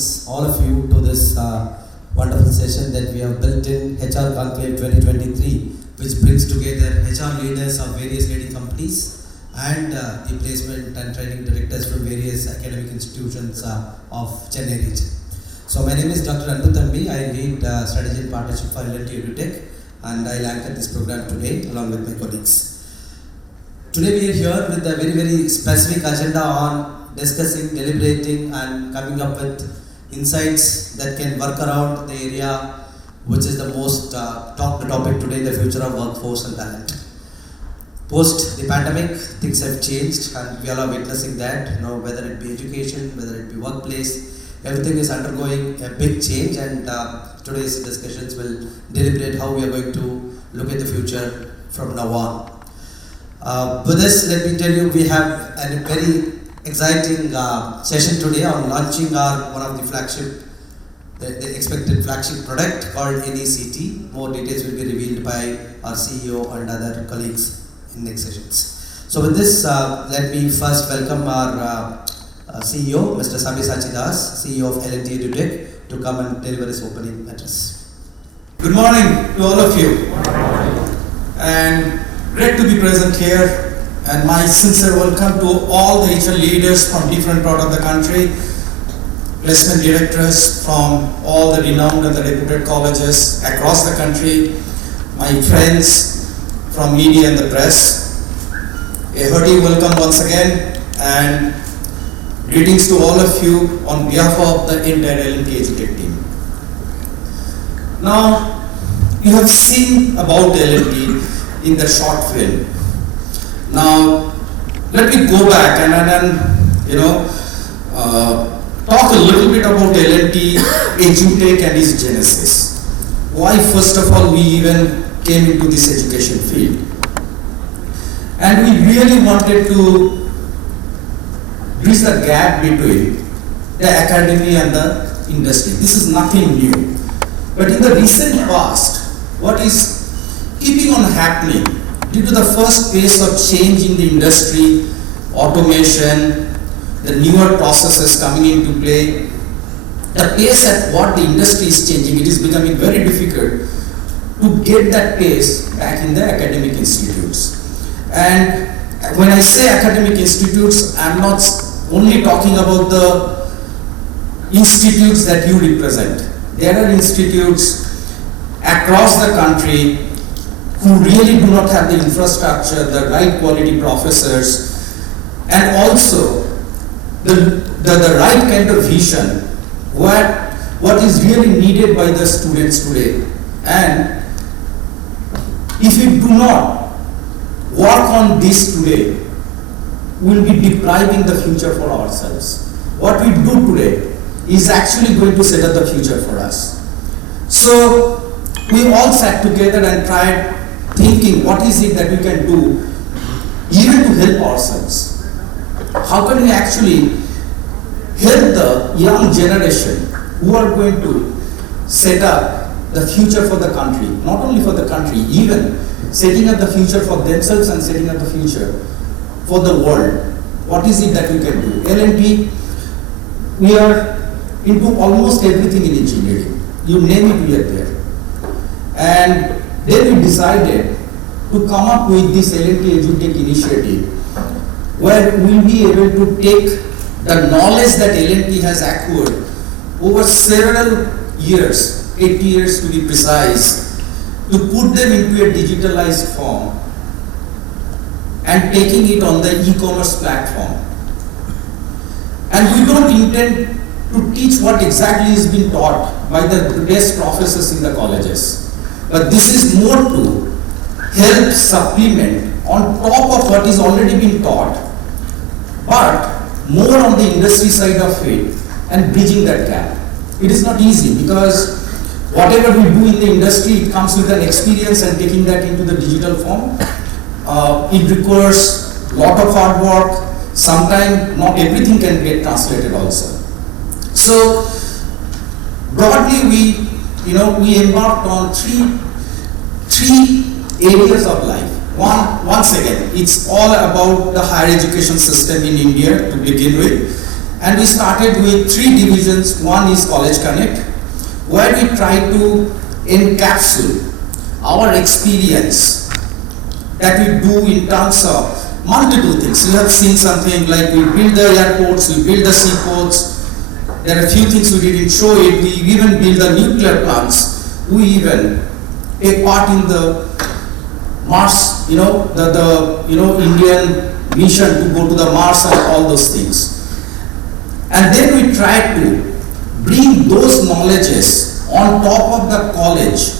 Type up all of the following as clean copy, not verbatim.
welcomes all of you to this wonderful session that we have built in HR Conclave 2023, which brings together HR leaders of various leading companies and the placement and training directors from various academic institutions of Chennai region. So my name is Dr. Anbuthambi. I lead strategy and partnership for L&T EduTech, and I'll anchor this program today along with my colleagues. Today we are here with a very specific agenda on discussing, deliberating and coming up with insights that can work around the area which is the most talked topic today, the future of workforce and talent. Post the pandemic, things have changed and we all are witnessing that, whether it be education, whether it be workplace, everything is undergoing a big change, and today's discussions will deliberate how we are going to look at the future from now on. With this, let me tell you, we have a very exciting session today on launching one of the flagship, the expected flagship product called NECT. More details will be revealed by our CEO and other colleagues in next sessions. So with this, let me first welcome our CEO, Mr. Sabyasachi Das, CEO of L&T EduTech, to come and deliver his opening address. Good morning to all of you. And great to be present here, and my sincere welcome to all the HR leaders from different parts of the country, placement directors from all the renowned and the reputed colleges across the country, my friends from media and the press. A hearty welcome once again, and greetings to all of you on behalf of the entire L&T EduTech team. Now, you have seen about L&T in the short film. Now, let me go back and talk a little bit about L&T EduTech and its genesis. Why, first of all, we even came into this education field. And we really wanted to bridge the gap between the academy and the industry. This is nothing new. But in the recent past, what is keeping on happening due to the first phase of change in the industry, automation, the newer processes coming into play, the pace at what the industry is changing, it is becoming very difficult to get that pace back in the academic institutes. And when I say academic institutes, I am not only talking about the institutes that you represent. There are institutes across the country who really do not have the infrastructure, the right quality professors, and also the right kind of vision, what is really needed by the students today. And if we do not work on this today, we will be depriving the future for ourselves. What we do today is actually going to set up the future for us. So we all sat together and tried thinking what is it that we can do even to help ourselves. How can we actually help the young generation who are going to set up the future for the country, not only for the country, even setting up the future for themselves and setting up the future for the world. What is it that we can do? L&T, we are into almost everything in engineering. You name it, we are there. And then we decided to come up with this L&T EduTech initiative, where we will be able to take the knowledge that L&T has acquired over several years, 8 years to be precise, to put them into a digitalized form and taking it on the e-commerce platform. And we don't intend to teach what exactly is being taught by the best professors in the colleges. But this is more to help supplement on top of what is already being taught, but more on the industry side of it and bridging that gap. It is not easy because whatever we do in the industry, it comes with an experience, and taking that into the digital form, it requires a lot of hard work. Sometimes not everything can get translated also. So broadly, we embarked on three areas of life. Once again, it's all about the higher education system in India to begin with. And we started with 3 divisions. One is College Connect, where we try to encapsulate our experience that we do in terms of multiple things. You have seen something like we build the airports, we build the seaports. There are a few things we didn't show it. We even build the nuclear plants. We even take part in the Mars, the Indian mission to go to the Mars and all those things. And then we try to bring those knowledges on top of the college,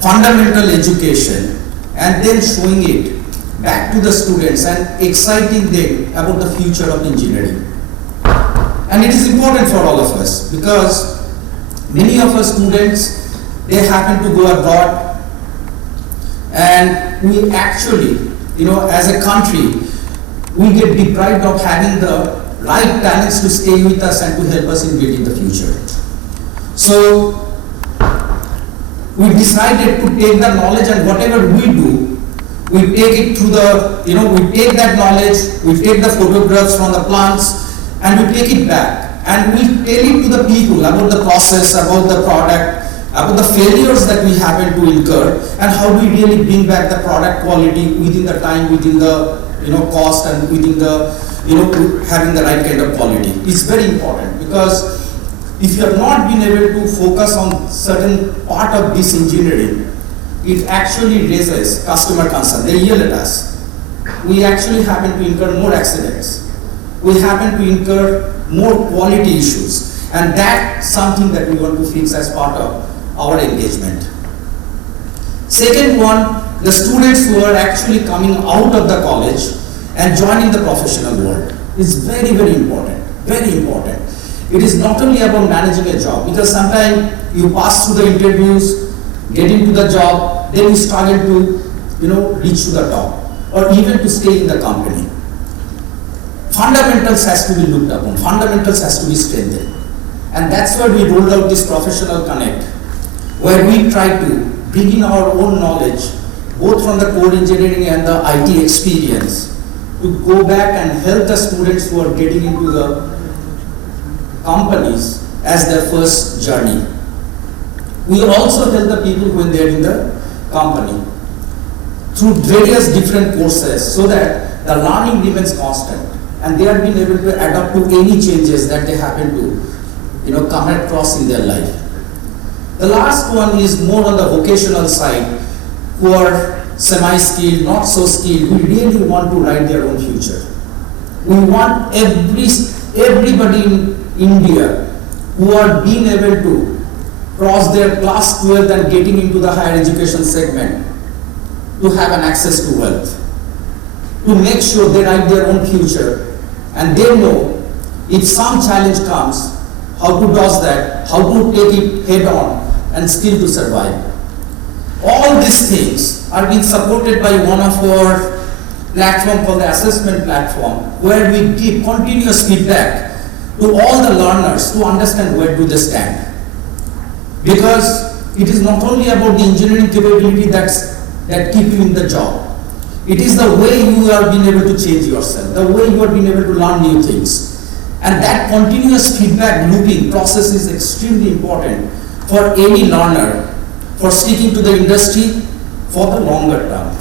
fundamental education, and then showing it back to the students and exciting them about the future of engineering. And it is important for all of us because many of our students, they happen to go abroad, and we actually, as a country, we get deprived of having the right talents to stay with us and to help us in building the future. So we decided to take the knowledge, and whatever we do, we take it through the, we take that knowledge, we take the photographs from the plants, and we take it back, and we tell it to the people about the process, about the product, about the failures that we happen to incur, and how we really bring back the product quality within the time, within the cost, and within the having the right kind of quality. It's very important because if you have not been able to focus on certain part of this engineering, it actually raises customer concern. They yell at us. We actually happen to incur more accidents. We happen to incur more quality issues, and that's something that we want to fix as part of our engagement. Second one, the students who are actually coming out of the college and joining the professional world is very, very important, very important. It is not only about managing a job, because sometimes you pass through the interviews, get into the job, then you struggle to, reach to the top, or even to stay in the company. Fundamentals has to be looked upon, fundamentals has to be strengthened. And that's why we rolled out this Professional Connect, where we try to bring in our own knowledge, both from the core engineering and the IT experience, to go back and help the students who are getting into the companies as their first journey. We also help the people when they are in the company through various different courses so that the learning remains constant and they are being able to adapt to any changes that they happen to come across in their life. The last one is more on the vocational side, who are semi-skilled, not so skilled, who really want to write their own future. We want everybody in India who are being able to cross their class 12 and getting into the higher education segment to have an access to wealth, to make sure they write their own future and they know if some challenge comes, how to dodge that, how to take it head on and still to survive. All these things are being supported by one of our platform called the assessment platform, where we give continuous feedback to all the learners to understand where do they stand. Because it is not only about the engineering capability that keep you in the job. It is the way you are being able to change yourself, the way you are being able to learn new things. And that continuous feedback looping process is extremely important for any learner, for sticking to the industry for the longer term.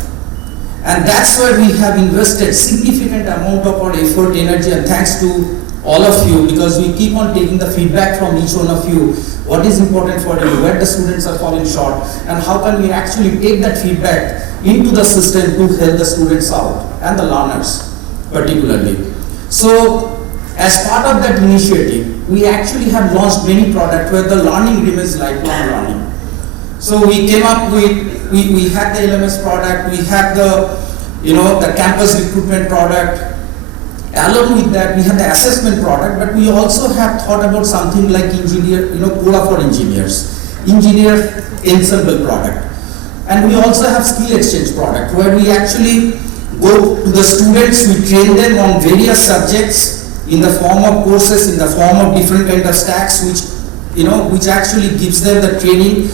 And that's why we have invested significant amount of our effort, energy, and thanks to all of you, because we keep on taking the feedback from each one of you, what is important for you, where the students are falling short, and how can we actually take that feedback into the system to help the students out, and the learners particularly. So, as part of that initiative, we actually have launched many products where the learning remains lifelong learning. So we came up with, we had the LMS product, we had the campus recruitment product. Along with that, we have the assessment product, but we also have thought about something like Coda for engineers, engineer ensemble product. And we also have skill exchange product, where we actually go to the students, we train them on various subjects in the form of courses, in the form of different kind of stacks, which actually gives them the training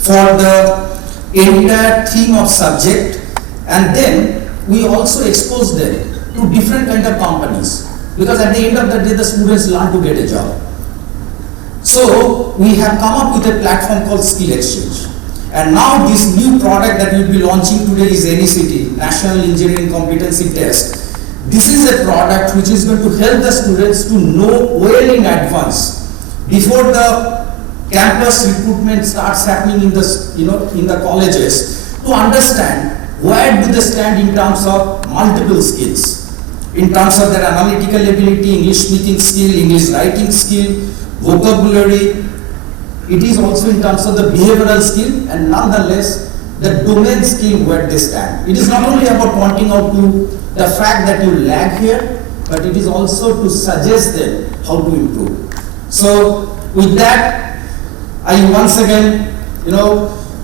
for the entire theme of subject. And then we also expose them to different kind of companies, because at the end of the day the students learn to get a job. So we have come up with a platform called Skill Exchange. And now this new product that we will be launching today is NECT, National Engineering Competency Test. This is a product which is going to help the students to know well in advance, before the campus recruitment starts happening in the colleges, to understand where do they stand in terms of multiple skills, in terms of their analytical ability, English speaking skill, English writing skill, vocabulary. It is also in terms of the behavioral skill, and nonetheless the domain skill where they stand. It is not only about pointing out to the fact that you lag here, but it is also to suggest them how to improve. So with that, I once again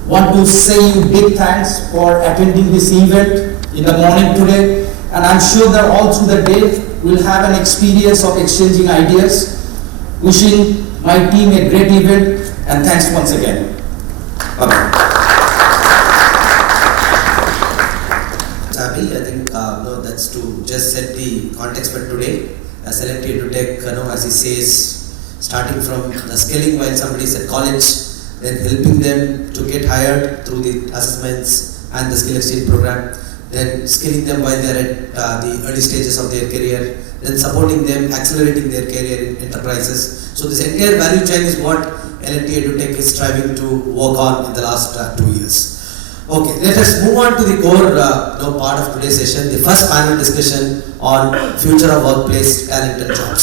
want to say you big thanks for attending this event in the morning today, and I'm sure that all through the day we'll have an experience of exchanging ideas. Wishing my team a great event, and thanks once again. Bye-bye. Sabi, I think that's to just set the context for today. As L&T EduTech, as he says, starting from the skilling while somebody is at college, then helping them to get hired through the assessments and the skill exchange program, then skilling them while they are at the early stages of their career, then supporting them, accelerating their career in enterprises. So this entire value chain is what L&T EduTech is striving to work on in the last 2 years. Okay, let us move on to the core part of today's session, the first panel discussion on future of workplace talent and jobs.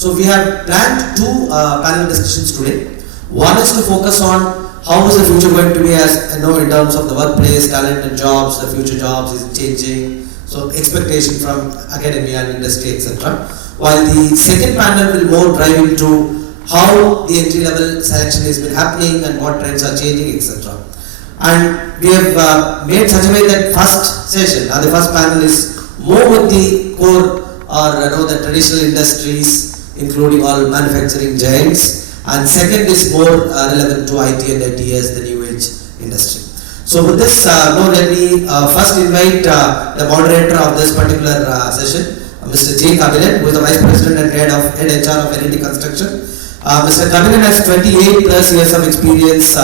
So we have planned 2 panel discussions today. One is to focus on how is the future going to be as in terms of the workplace, talent and jobs, the future jobs is changing. So expectation from academia and industry, etc. While the second panel will more drive into how the entry level selection has been happening and what trends are changing, etc. And we have made such a way that first session, the first panel is more with the core or the traditional industries, including all manufacturing giants, and second is more relevant to IT and ITS, the new age industry. So with this, let me first invite the moderator of this particular session, Mr. J. Kabilan, who is the Vice President and Head HR of L&T Construction. Mr. Kabilan has 28 plus years of experience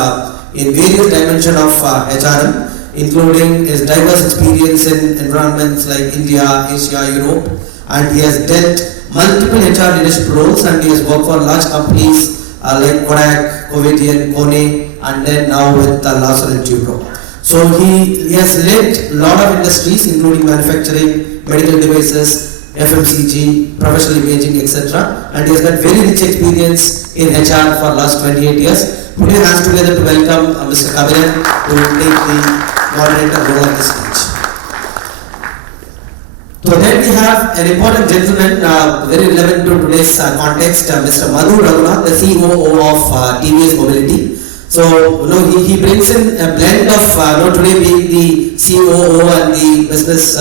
in various dimensions of HRM, including his diverse experience in environments like India, Asia, Europe, and he has dealt multiple HR leadership roles, and he has worked for large companies like Kodak, Covidian, Kone, and then now with Larsen & Toubro. So he has led a lot of industries, including manufacturing, medical devices, FMCG, professional imaging, etc. And he has got very rich experience in HR for last 28 years. Put your hands together to welcome Mr. Kabilan to take the moderator role on the stage. So then we have an important gentleman, very relevant to today's context, Mr. Madhu Raghunath, the COO of TVS Mobility. So he brings in a blend of today being the COO and the business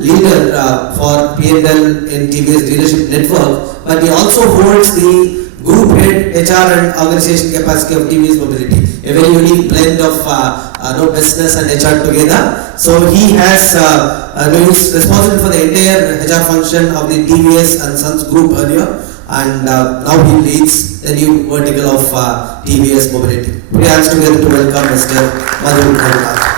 leader for P&L in TVS dealership network, but he also holds the group head HR and organization capacity of TVS Mobility, a very unique blend of business and HR together. So he has he's responsible for the entire HR function of the TVS and Sons group earlier, and now he leads the new vertical of TVS Mobility. Put your hands together to welcome Mr. Madhu Raghunath.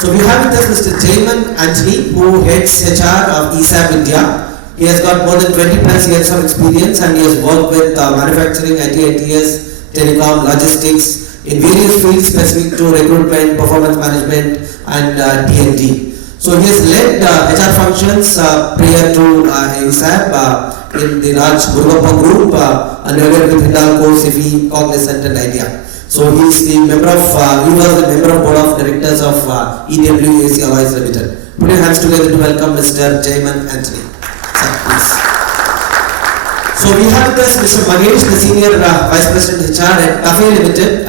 So we have with us Mr. Jaiman Anthony, who heads HR of ESAB India. He has got more than 20 plus years of experience, and he has worked with manufacturing, IT, ITS, telecom, logistics in various fields specific to recruitment, performance management, and T&D. So he has led HR functions prior to ESAB in the large Gurugappa group and earlier with Hindalco, Sifi, Cognizant, and Idea. So he is the member of he was the member of board of directors of EWAC Alloys Limited. Put your hands together to welcome Mr. Jaiman Anthony. Sir, please. So we have with us Mr. Magesh, the senior vice president HR at Cafe Limited.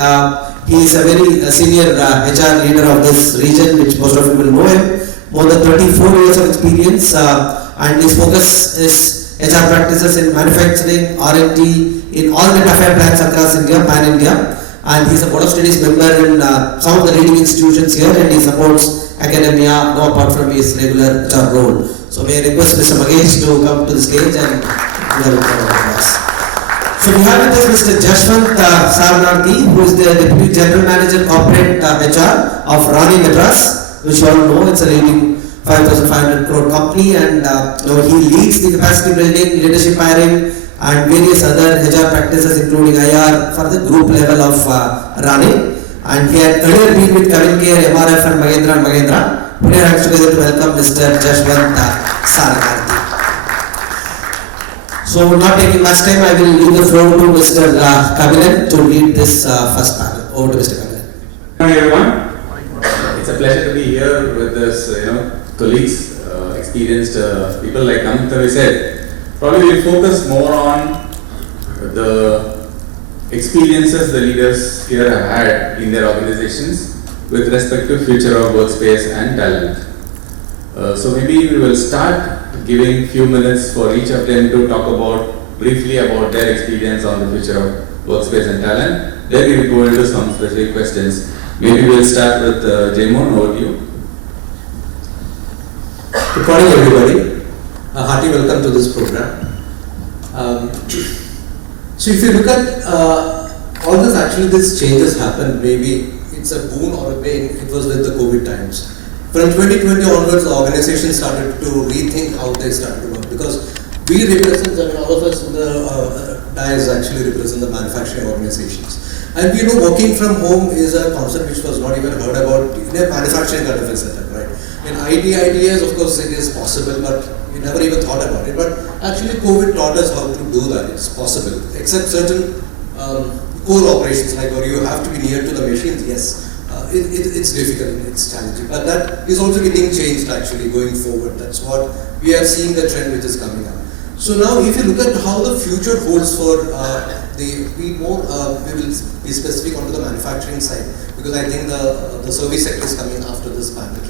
He is a very senior HR leader of this region, which most of you will know him. More than 34 years of experience, and his focus is HR practices in manufacturing, R&D, in all the Cafe plants across India, pan-India. And he is a board of studies member in some of the leading institutions here, and he supports academia, no apart from his regular job role. So may I request Mr. Magesh to come to the stage and welcome us. So we have with us Mr. Jashwant Sarnarthi, who is the Deputy General Manager Corporate HR of Rani Madras, which you all know it's a leading 5,500 crore company, and he leads the capacity building, leadership hiring, and various other HR practices including IR for the group level of Rani. And he had earlier been with Kavin Care, MRF and Mahendra. Today I am together to welcome Mr. Jashwant Sarnarthi. So not taking much time, I will leave the floor to Mr. Kavilan to lead this first panel. Over to Mr. Kavilan. Hi everyone. It's a pleasure to be here with this, colleagues, experienced people like Amit said. Probably we'll focus more on the experiences the leaders here have had in their organizations with respect to future of workspace and talent. So maybe we will start giving few minutes for each of them to talk briefly about their experience on the future of workspace and talent. Then we will go into some specific questions. Maybe we'll start with Jaimon, over to you. Good morning everybody. A hearty welcome to this program. So if you look at all this, actually this changes happened, maybe it's a boon or a bane, it was with the COVID times. From 2020 onwards, the organization started to rethink how they started to work, because we represent, all of us in the DIAS actually represent the manufacturing organizations. And we know working from home is a concept which was not even heard about in a manufacturing kind of a setup, right? In IT ideas, of course, it is possible, but we never even thought about it. But actually, COVID taught us how to do that. It's possible, except certain core operations, like where you have to be near to the machines. Yes, it's difficult, it's challenging, but that is also getting changed actually going forward. That's what we are seeing, the trend which is coming up. So now, if you look at how the future holds for we will be specific onto the manufacturing side, because I think the service sector is coming after this panel.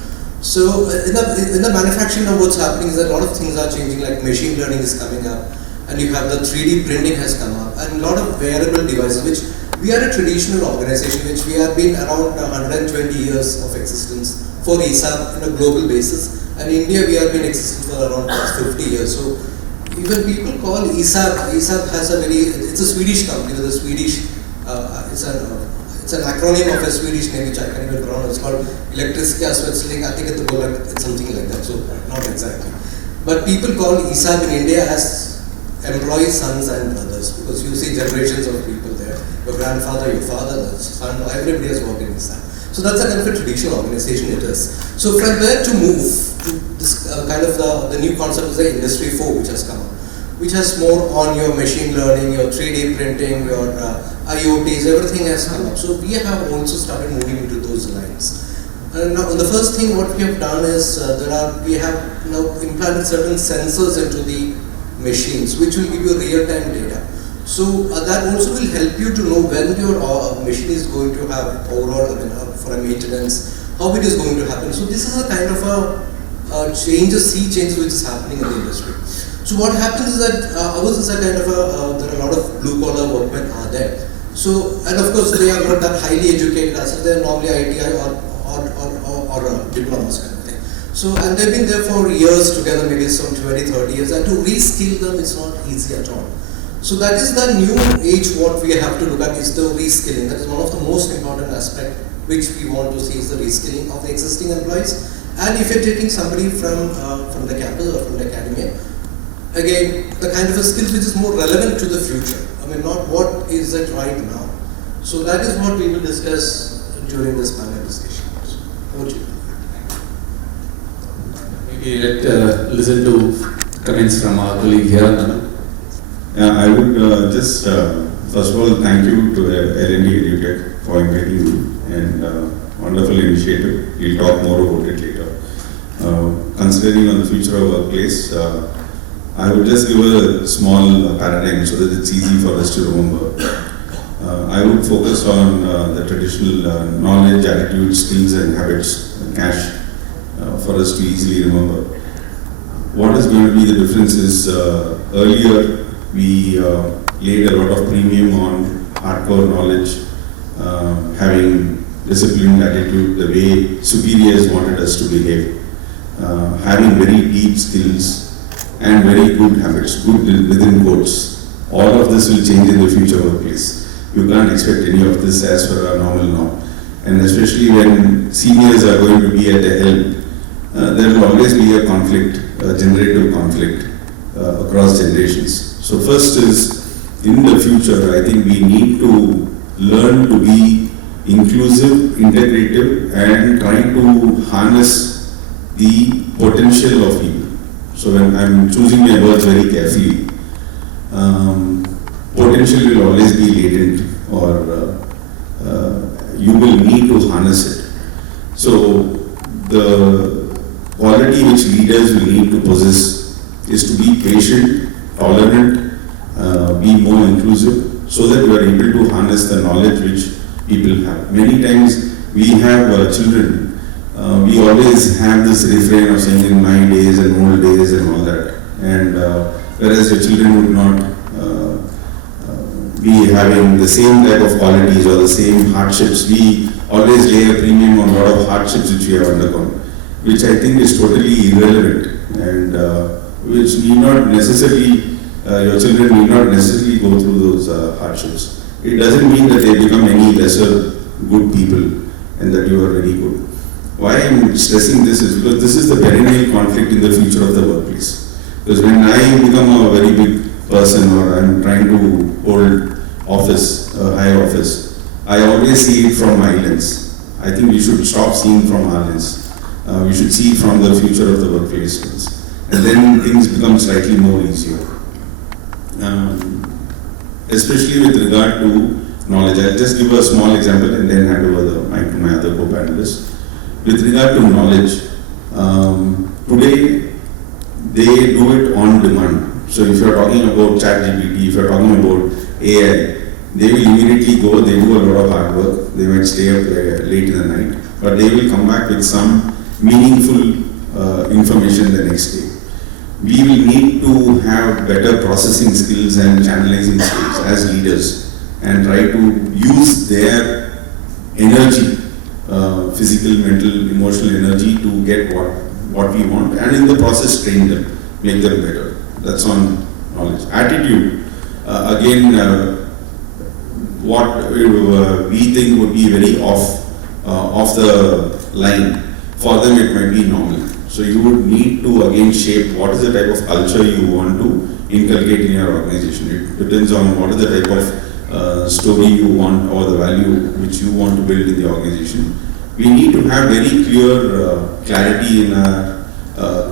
So in the manufacturing now, what's happening is that a lot of things are changing, like machine learning is coming up, and you have the 3D printing has come up, and a lot of wearable devices, which we are a traditional organization, which we have been around 120 years of existence for ESAB in a global basis, and in India we have been existing for around 50 years. So even people call ESAB has it's a Swedish company with a Swedish, it's an acronym of a Swedish name which I can't even pronounce. It's called Elektriska Svetsling, I think it's something like that, so not exactly. But people call ESAB in India as employee sons and brothers, because you see generations of people there. Your grandfather, your father, the son, everybody has worked in ESAB. So that's a kind of a traditional organization it is. So from there to move to this kind of the new concept is the Industry 4 which has come up, which has more on your machine learning, your 3D printing, your IoTs, everything has come up. So we have also started moving into those lines. Now the first thing what we have done is we have now implanted certain sensors into the machines which will give you real-time data. So that also will help you to know when your machine is going to have overall, for a maintenance, how it is going to happen. So this is a kind of a change which is happening in the industry. So what happens is that ours is a kind of there are a lot of blue collar workmen are there. So, and of course they are not that highly educated as such, they are normally ITI or diplomas kind of thing. So, and they've been there for years together, maybe some 20, 30 years, and to reskill them is not easy at all. So that is the new age what we have to look at is the reskilling. That is one of the most important aspect which we want to see is the reskilling of the existing employees. And if you're taking somebody from the campus or from the academia, again, the kind of a skills which is more relevant to the future. I mean, not what is it right now. So that is what we will discuss during this panel discussion. Over to you. Maybe let's listen to comments from our colleague here. Yeah, I would just first of all thank you to L&T EduTech for inviting me, and wonderful initiative. We'll talk more about it later. Considering on the future of workplace, I would just give a small paradigm so that it's easy for us to remember. I would focus on the traditional knowledge, attitudes, skills and habits, cash, for us to easily remember. What is going to be the difference is earlier we laid a lot of premium on hardcore knowledge, having disciplined attitude, the way superiors wanted us to behave, having very deep skills and very good habits, good within quotes. All of this will change in the future workplace. You can't expect any of this as per our normal norm. And especially when seniors are going to be at the helm, there will always be a conflict, a generative conflict across generations. So first is, in the future, I think we need to learn to be inclusive, integrative, and try to harness the potential of people. So when I'm choosing my words very carefully, potential will always be latent, or you will need to harness it. So the quality which leaders will need to possess is to be patient, tolerant, be more inclusive, so that you are able to harness the knowledge which people have. Many times we have children, we always have this refrain of saying in my days and old days and all that. And whereas your children would not be having the same type of qualities or the same hardships. We always lay a premium on a lot of hardships which we have undergone, which I think is totally irrelevant, and which need not necessarily, your children need not necessarily go through those hardships. It doesn't mean that they become any lesser good people and that you are very good. Why I am stressing this is because this is the perennial conflict in the future of the workplace. Because when I become a very big person, or I am trying to hold office, high office, I always see it from my lens. I think we should stop seeing from our lens. We should see from the future of the workplace lens. And then things become slightly more easier. Especially with regard to knowledge. I'll just give a small example and then hand over the mic to my other co-panelists. With regard to knowledge, today they do it on demand. So if you're talking about ChatGPT, if you're talking about AI, they will immediately go, they do a lot of hard work, they might stay up late in the night, but they will come back with some meaningful information the next day. We will need to have better processing skills and channelizing skills as leaders, and try to use their energy, physical, mental, emotional energy, to get what we want, and in the process train them, make them better. That's on knowledge. Attitude, again, what we think would be very off the line, for them it might be normal. So you would need to again shape what is the type of culture you want to inculcate in your organization. It depends on what is the type of story you want, or the value which you want to build in the organization. We need to have very clear clarity in our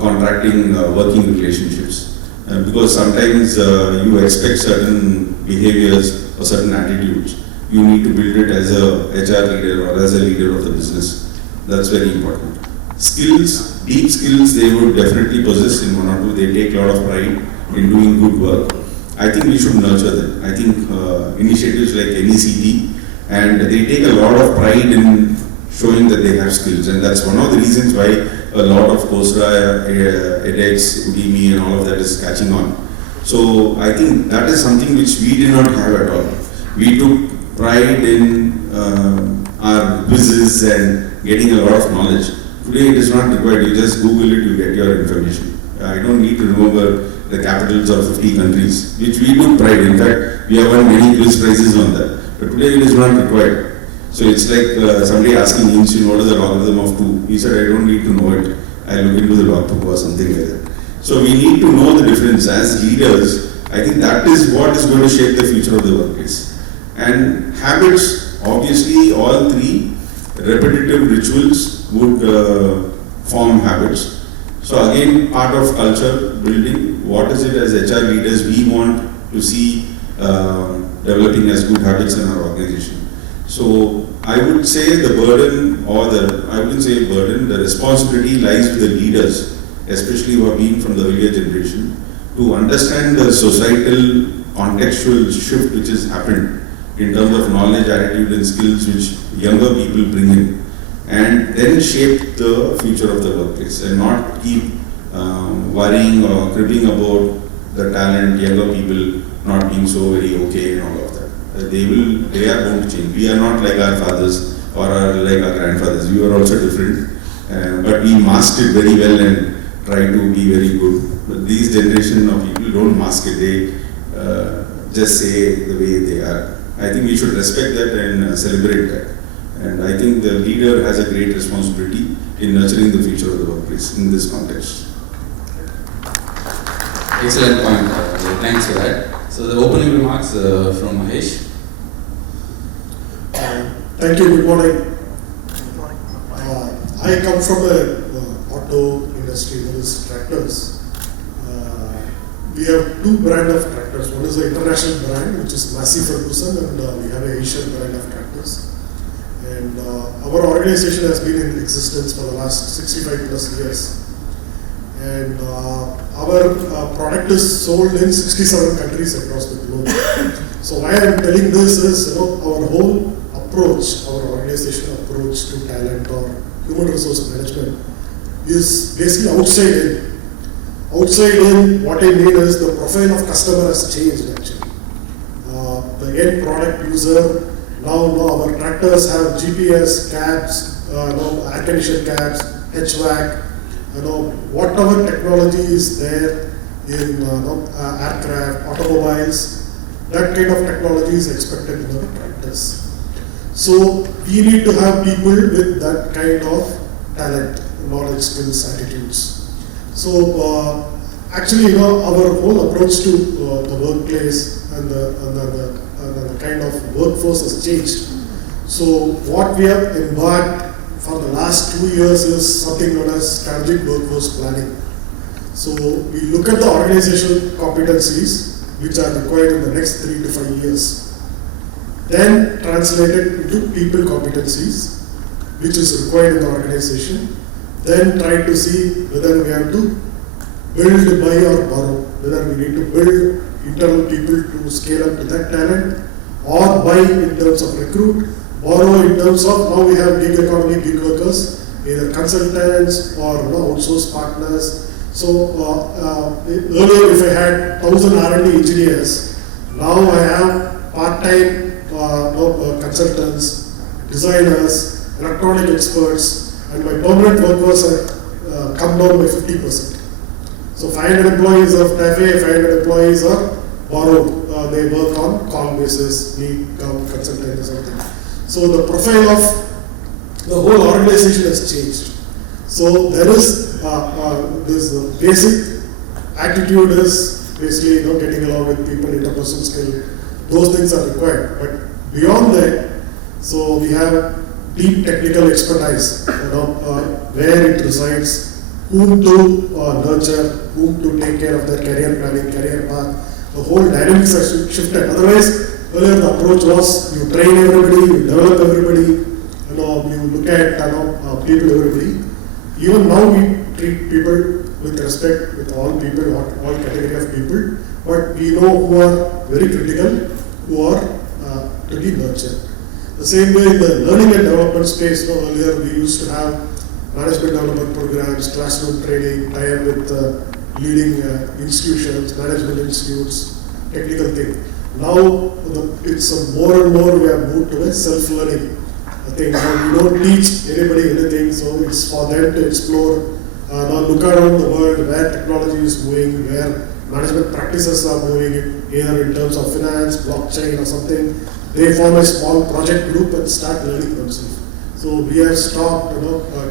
contracting working relationships. Because sometimes you expect certain behaviors or certain attitudes. You need to build it as a HR leader or as a leader of the business. That's very important. Skills, deep skills, they would definitely possess in one or two. They take a lot of pride in doing good work. I think we should nurture them. I think initiatives like NECT, and they take a lot of pride in showing that they have skills, and that's one of the reasons why a lot of Coursera, edX, Udemy and all of that is catching on. So I think that is something which we did not have at all. We took pride in our quizzes and getting a lot of knowledge. Today it is not required. You just Google it, you get your information. I don't need to remember the capitals of 50 countries, which we took pride. In fact, we have won many quiz prizes on that. But today it is not required. So it's like somebody asking Einstein what is the logarithm of 2. He said, I don't need to know it. I'll look into the log book or something like that. So we need to know the difference as leaders. I think that is what is going to shape the future of the workplace. And habits, obviously all three repetitive rituals would form habits. So again, part of culture building, what is it as HR leaders we want to see developing as good habits in our organization. So I would say the burden, I wouldn't say burden, the responsibility lies with the leaders, especially who have been from the earlier generation, to understand the societal contextual shift which has happened in terms of knowledge, attitude and skills which younger people bring in, and then shape the future of the workplace, and not keep worrying or cribbing about the talent, younger people not being so very okay and all of that. They are going to change. We are not like our fathers. or like our grandfathers. We were also different, but we masked it very well and tried to be very good. But these generation of people don't mask it, they just say the way they are. I think we should respect that and celebrate that. And I think the leader has a great responsibility in nurturing the future of the workplace in this context. Excellent point. Thanks for that. So the opening remarks from Mahesh. Thank you. Good morning. I come from the auto industry, that is tractors. We have two brands of tractors. One is the international brand, which is Massey Ferguson, and we have an Asian brand of tractors. And our organization has been in existence for the last 65 plus years. And our product is sold in 67 countries across the globe. So why I'm telling this is, our whole approach, our organization approach to talent or human resource management is basically outside in. Outside in, what I mean is the profile of customer has changed actually. The end product user, now our tractors have GPS, cabs, air conditioned cabs, HVAC, whatever technology is there in aircraft, automobiles, that kind of technology is expected in our tractors. So we need to have people with that kind of talent, knowledge, skills, attitudes. So actually, our whole approach to the workplace and the kind of workforce has changed. So what we have embarked for the last 2 years is something known as strategic workforce planning. So we look at the organizational competencies which are required in the next 3 to 5 years. Then translate it into people competencies which is required in the organization. Then try to see whether we have to build, buy or borrow, whether we need to build internal people to scale up to that talent, or buy in terms of recruit, borrow in terms of now we have gig economy, gig workers, either consultants or outsourced partners. So earlier if I had 1,000 R&D engineers, now I have part-time consultants, designers, electronic experts, and my permanent workforce have come down by 50%. So 500 employees of TAFE, 500 employees are borrowed. They work on call basis, need consultant or something. So the profile of the whole organization has changed. So there is this basic attitude is basically getting along with people, interpersonal skill. Those things are required. But beyond that, so we have deep technical expertise, where it resides, whom to nurture, whom to take care of their career planning, career path. The whole dynamics has shifted. Otherwise, earlier the approach was you train everybody, you develop everybody, you look at people, everybody. Even now we treat people with respect, with all people, all category of people, but we know who are very critical, who are to be nurtured. The same way in the learning and development space, earlier we used to have management development programs, classroom training, tie-up with leading institutions, management institutes, technical thing. Now it's more and more we have moved to a self-learning thing. Now we don't teach anybody anything, so it's for them to explore, now look around the world where technology is moving, where management practices are moving, either in terms of finance, blockchain or something. They form a small project group and start learning themselves. So we have stopped,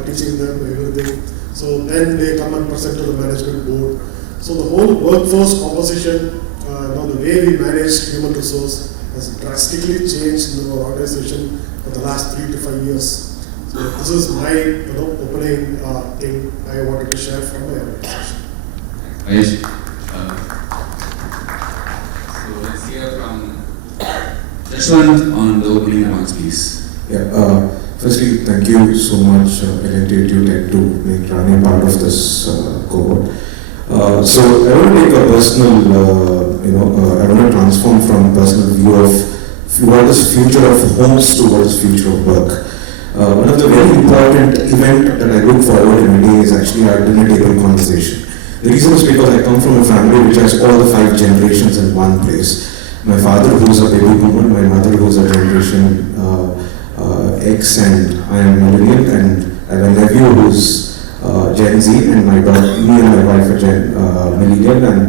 teaching them everything. So then they come and present to the management board. So the whole workforce composition, the way we manage human resource has drastically changed in our organization for the last 3 to 5 years. So this is my opening thing I wanted to share from my organization. Mahesh. So let's hear from Yashwant on the opening remarks, please. Yeah. Firstly, thank you so much, L&T EduTech, to make Rani part of this cohort. So I want to take a personal, I want to transform from personal view of what is future of homes to what is future of work. One of the very important event that I look forward in a day is actually our dinner table conversation. The reason is because I come from a family which has all the 5 generations in one place. My father, who's a baby boomer, my mother, who's a generation X and I am millennial, and I have a nephew who's Gen Z, and me and my wife are millennial, and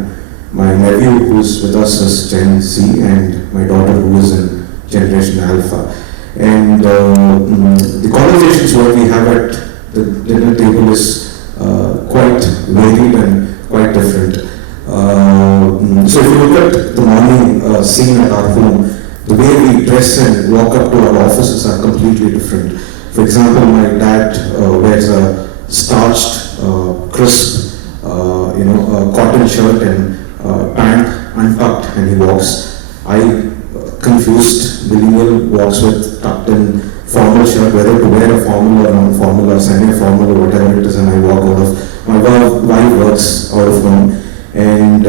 my nephew who's with us is Gen Z, and my daughter who is in Generation Alpha. And the conversations what we have at the dinner table is quite varied and quite different. So if you look at the morning scene at our home, the way we dress and walk up to our offices are completely different. For example, my dad wears a starched, crisp, cotton shirt and pant untucked, and he walks. I confused millennial walks with tucked in formal shirt, whether to wear a formal or non-formal or semi-formal or whatever it is, and I walk out of. My wife works out of home, and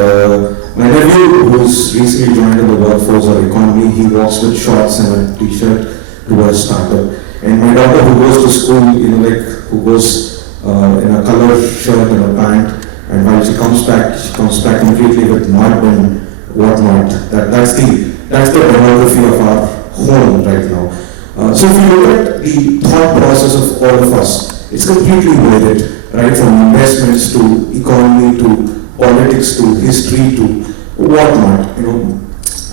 my nephew, who's recently joined in the workforce or economy, he walks with shorts and a t-shirt towards startup. And my daughter, who goes to school, who goes in a color shirt and a pant, and while she comes back completely with mud and whatnot. That's the demography of our home right now. So if you look at the thought process of all of us, it's completely varied, right? From investments to economy to politics to history to whatnot.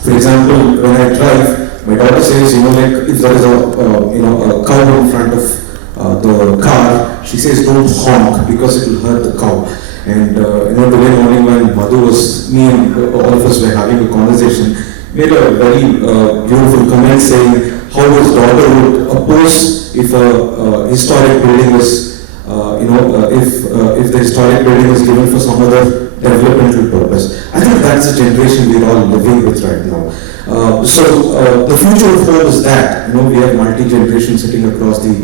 For example, when I drive, my daughter says, if there is a cow in front of the car, she says don't honk because it will hurt the cow. And today morning when me and all of us were having a conversation, made a very beautiful comment saying how his daughter would oppose if a historic building was, if the historic building was given for some other developmental purpose. I think that's the generation we're all living with right now. So the future of home is that, we have multi-generation sitting across the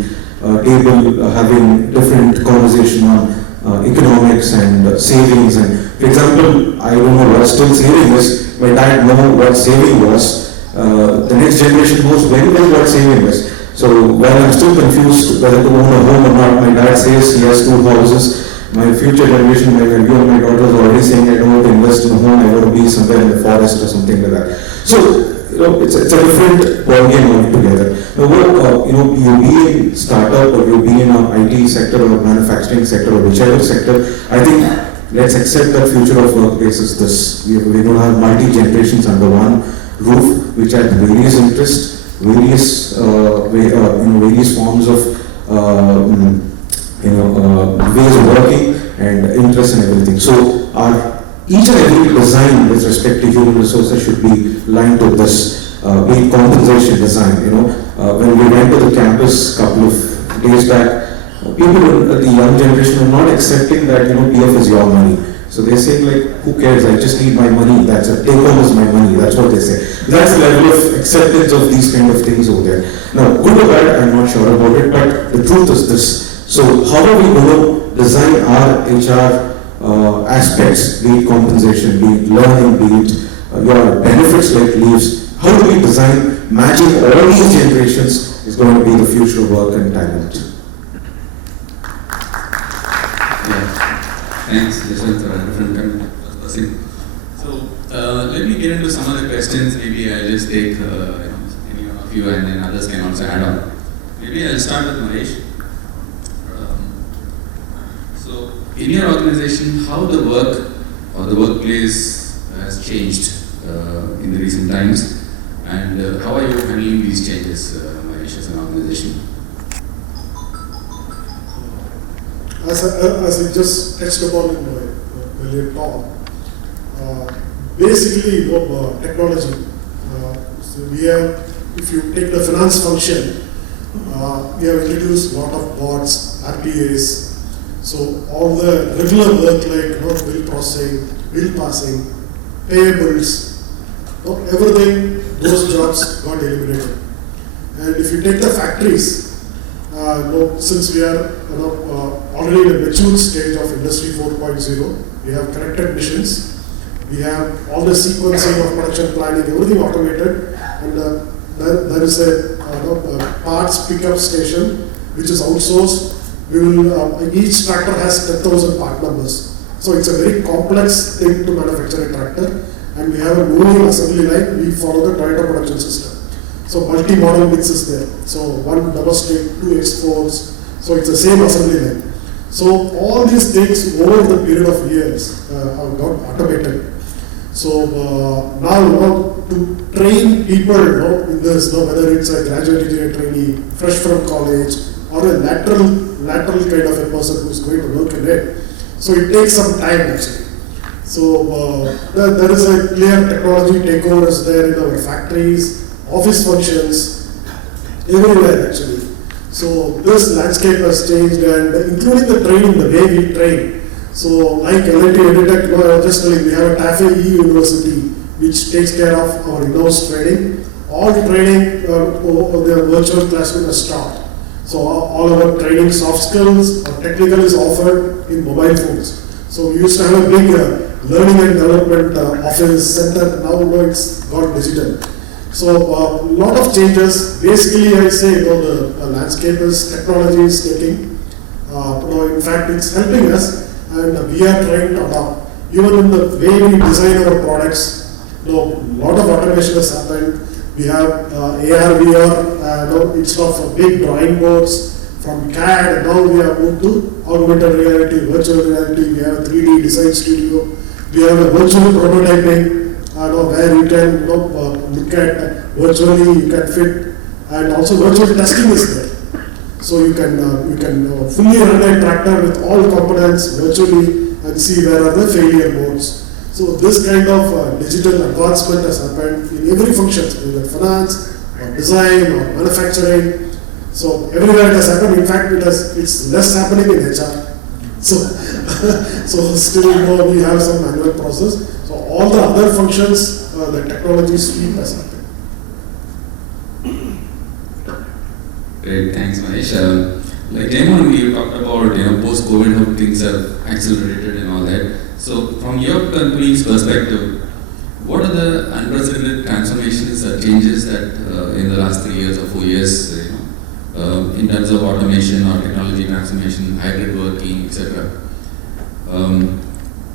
table having different conversation on economics and savings. And for example, I don't know what still saving is. My dad knows what saving was. The next generation knows very well what saving is. So while I'm still confused whether to own a home or not, my dad says he has 2 houses. My future generation, my nephew and my daughter is already saying I don't want to invest in a home, I want to be somewhere in the forest or something like that. So it's a different ballgame altogether. Now, you be in startup or you be in an IT sector or manufacturing sector or whichever sector, I think let's accept that future of workplace is this. We're going to have multi-generations under one roof, which have various interests, various various forms of ways of working and interests and everything. So each and every design with respect to human resources should be aligned to this, be it compensation design. When we went to the campus a couple of days back, people, the young generation are not accepting that PF is your money. So they're saying who cares? I just need my money. That's it. Take home is my money. That's what they say. That's the level of acceptance of these kind of things over there. Now, good or bad, I'm not sure about it, but the truth is this. So how are we going to design our HR aspects, be it compensation, be it learning, be it your benefits like leaves? How do we design matching all these generations is going to be the future of work and talent. Thanks, Yashwant, for a different comment. So let me get into some of the questions. Maybe I'll just take any of you, and then others can also add on. Maybe I'll start with Mahesh. So in your organization, how the work or the workplace has changed in the recent times, and how are you handling these changes, Mahesh, as an organization? As I just touched upon in my earlier talk, basically technology. So we have, if you take the finance function, we have introduced a lot of bots, RPAs. So all the regular work like bill processing, bill passing, payables, everything, those jobs got eliminated. And if you take the factories, since we are already in a mature stage of Industry 4.0, we have connected machines, we have all the sequencing of production planning, everything automated, and there is a parts pickup station which is outsourced. We will each tractor has 10,000 part numbers, so it's a very complex thing to manufacture a tractor, and we have a moving assembly line. We follow the Toyota production system. So multi-model mix is there. So one double straight, two X4s. So it's the same assembly line. So all these things over the period of years have got automated. So now to train people in this, whether it's a graduate engineer trainee, fresh from college, or a lateral kind of a person who's going to work in it. So it takes some time actually. So there is a clear technology takeovers there in our factories, office functions, everywhere actually. So this landscape has changed, and including the training, the way we train. So like L&T EduTech, I was just telling, we have a TAFE University which takes care of our in-house training. All training of the virtual classroom has stopped. So all our training, soft skills or technical is offered in mobile phones. So we used to have a big learning and development office center. Now it's got digital. So a lot of changes. Basically, I say the landscape is technology is taking. In fact, it's helping us, and we are trying to adopt. Even in the way we design our products, a lot of automation has happened. We have AR, VR, instead of big drawing boards from CAD. Now we have moved to augmented reality, virtual reality. We have a 3D design studio. We have a virtual prototyping. Where you can look at virtually, you can fit, and also virtual testing is there. So you can fully run a tractor with all components virtually and see where are the failure modes. So this kind of digital advancement has happened in every function, whether finance or design or manufacturing. So everywhere it has happened. In fact, it's less happening in HR. So still we have some manual process. So all the other functions, the technology suite has happened. Great, thanks Mahesh. Like Jaimon, you talked about post-COVID how things have accelerated and all that. So from your company's perspective, what are the unprecedented transformations or changes that in the last 3 years or 4 years, in terms of automation or technology transformation, hybrid working, etc.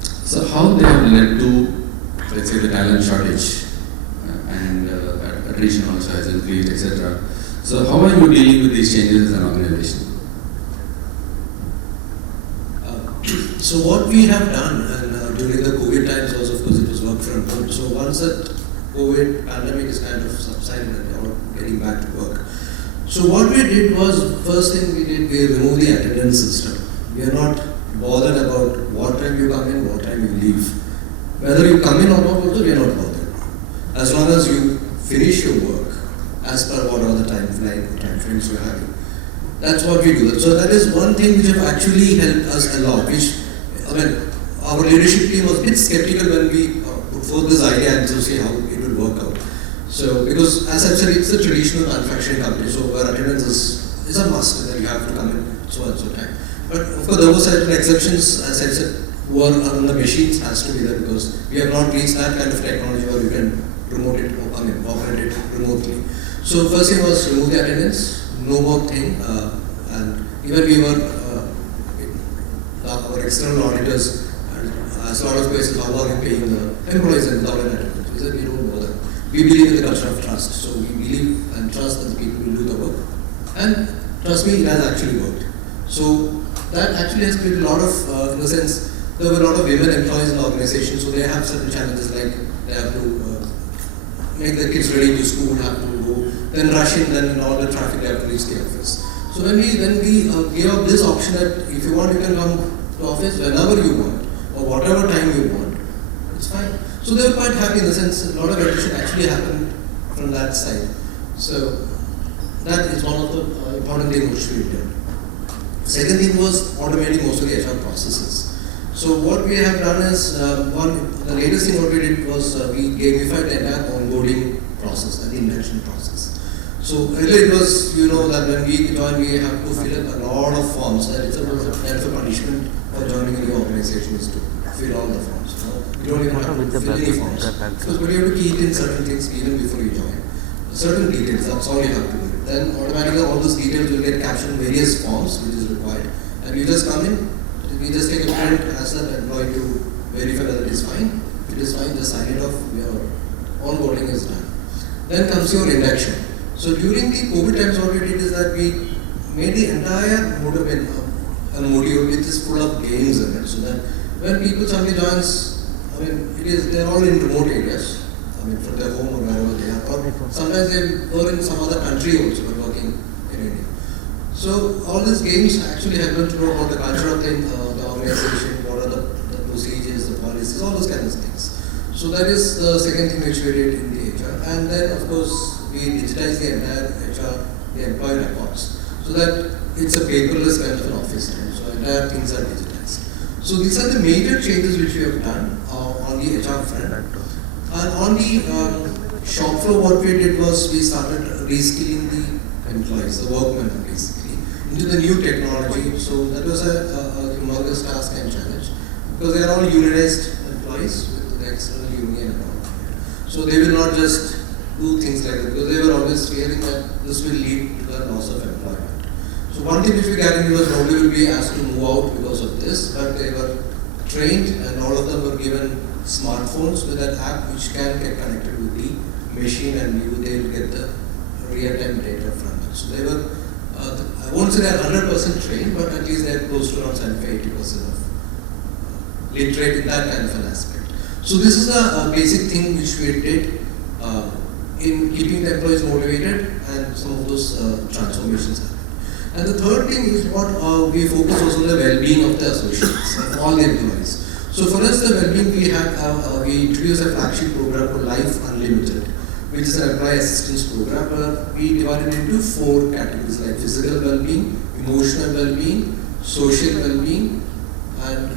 So how they have led to, let's say, the talent shortage and attrition also has increased, etc. So how are you dealing with these changes as an organization? So what we have done, and during the COVID times also, of course, it was work from home. So once that COVID pandemic is kind of subsided and we are getting back to work. So what we did was, first thing we did, we removed the attendance system. We are not bothered about what time you come in, what time you leave. Whether you come in or not, also we are not bothered. As long as you finish your work, as per whatever the time frames you are having. That's what we do. So that is one thing which have actually helped us a lot, which, our leadership team was a bit skeptical when we put forth this idea and to see how it will work out. So, because as I said, it's a traditional manufacturing company, so where attendance is a must, that you have to come in so and so time. But of course, there were certain exceptions, as I said, who are on the machines has to be there, because we have not reached that kind of technology where you can promote it, operate it remotely. So first thing was remove the attendance, no more thing, and even we were, our external auditors asked a lot of questions, how are you paying the employees and without an attendance? We said we don't know that. We believe in the culture of trust, so we believe and trust that the people will do the work. And trust me, it has actually worked. So that actually has created a lot of, in the sense, there were a lot of women employees in the organization, so they have certain challenges like they have to make their kids ready to school, have to go, then rush in, then in all the traffic they have to reach the office. So when we gave up this option that if you want, you can come to office whenever you want, or whatever time you want, it's fine. So they were quite happy in the sense a lot of attrition actually happened from that side. So that is one of the important things which we did. Second thing was automating most of the HR processes. So what we have done is, the latest thing what we did was we gamified the entire onboarding process and the induction process. So earlier it was, that when we join, we have to fill in a lot of forms. That it's a kind of a punishment for joining a new organization is to fill all the forms. You don't even have to fill any forms. Because you have to key in certain things even before you join. Certain details, that's all you have to do. Then automatically all those details will get captured in various forms which is required. And you just come in, we just take a print, ask that employee to verify whether it is fine. If it is fine, just sign it off, your onboarding is done. Then comes your induction. So during the COVID times, what we did is that we made the entire module which is full of games in it, so that when people suddenly joins, they're all in remote areas, from their home or wherever they are, or sometimes they were in some other country also, but working in India. So all these games actually help them to know about the culture of the organization, what are the procedures, the policies, all those kinds of things. So that is the second thing which we did in the HR. And then of course we digitized the entire HR, the employee records, so that it's a paperless kind of an office. So entire things are digitized. So these are the major changes which we have done on the HR front. And on the shop floor, what we did was we started reskilling the employees, the workmen basically, into the new technology. So that was a humongous task and challenge, because they are all unionized employees with the external union and all. So they will not just do things like that, because they were always fearing that this will lead to the loss of employment. So one thing which we guaranteed was nobody will be asked to move out because of this, but they were trained and all of them were given smartphones with an app which can get connected with the machine, and they will get the real-time data from it. So they were, I won't say they are 100% trained, but at least they are close to around 75-80% of literate in that kind of an aspect. So this is a basic thing which we did in keeping the employees motivated, and some of those transformations happened. And the third thing is what we focus also on the well-being of the associates, of all the employees. So for us, the well-being, we introduced a flagship program called Life Unlimited, which is an employee assistance program where we divided into 4 categories like physical well-being, emotional well-being, social well-being, and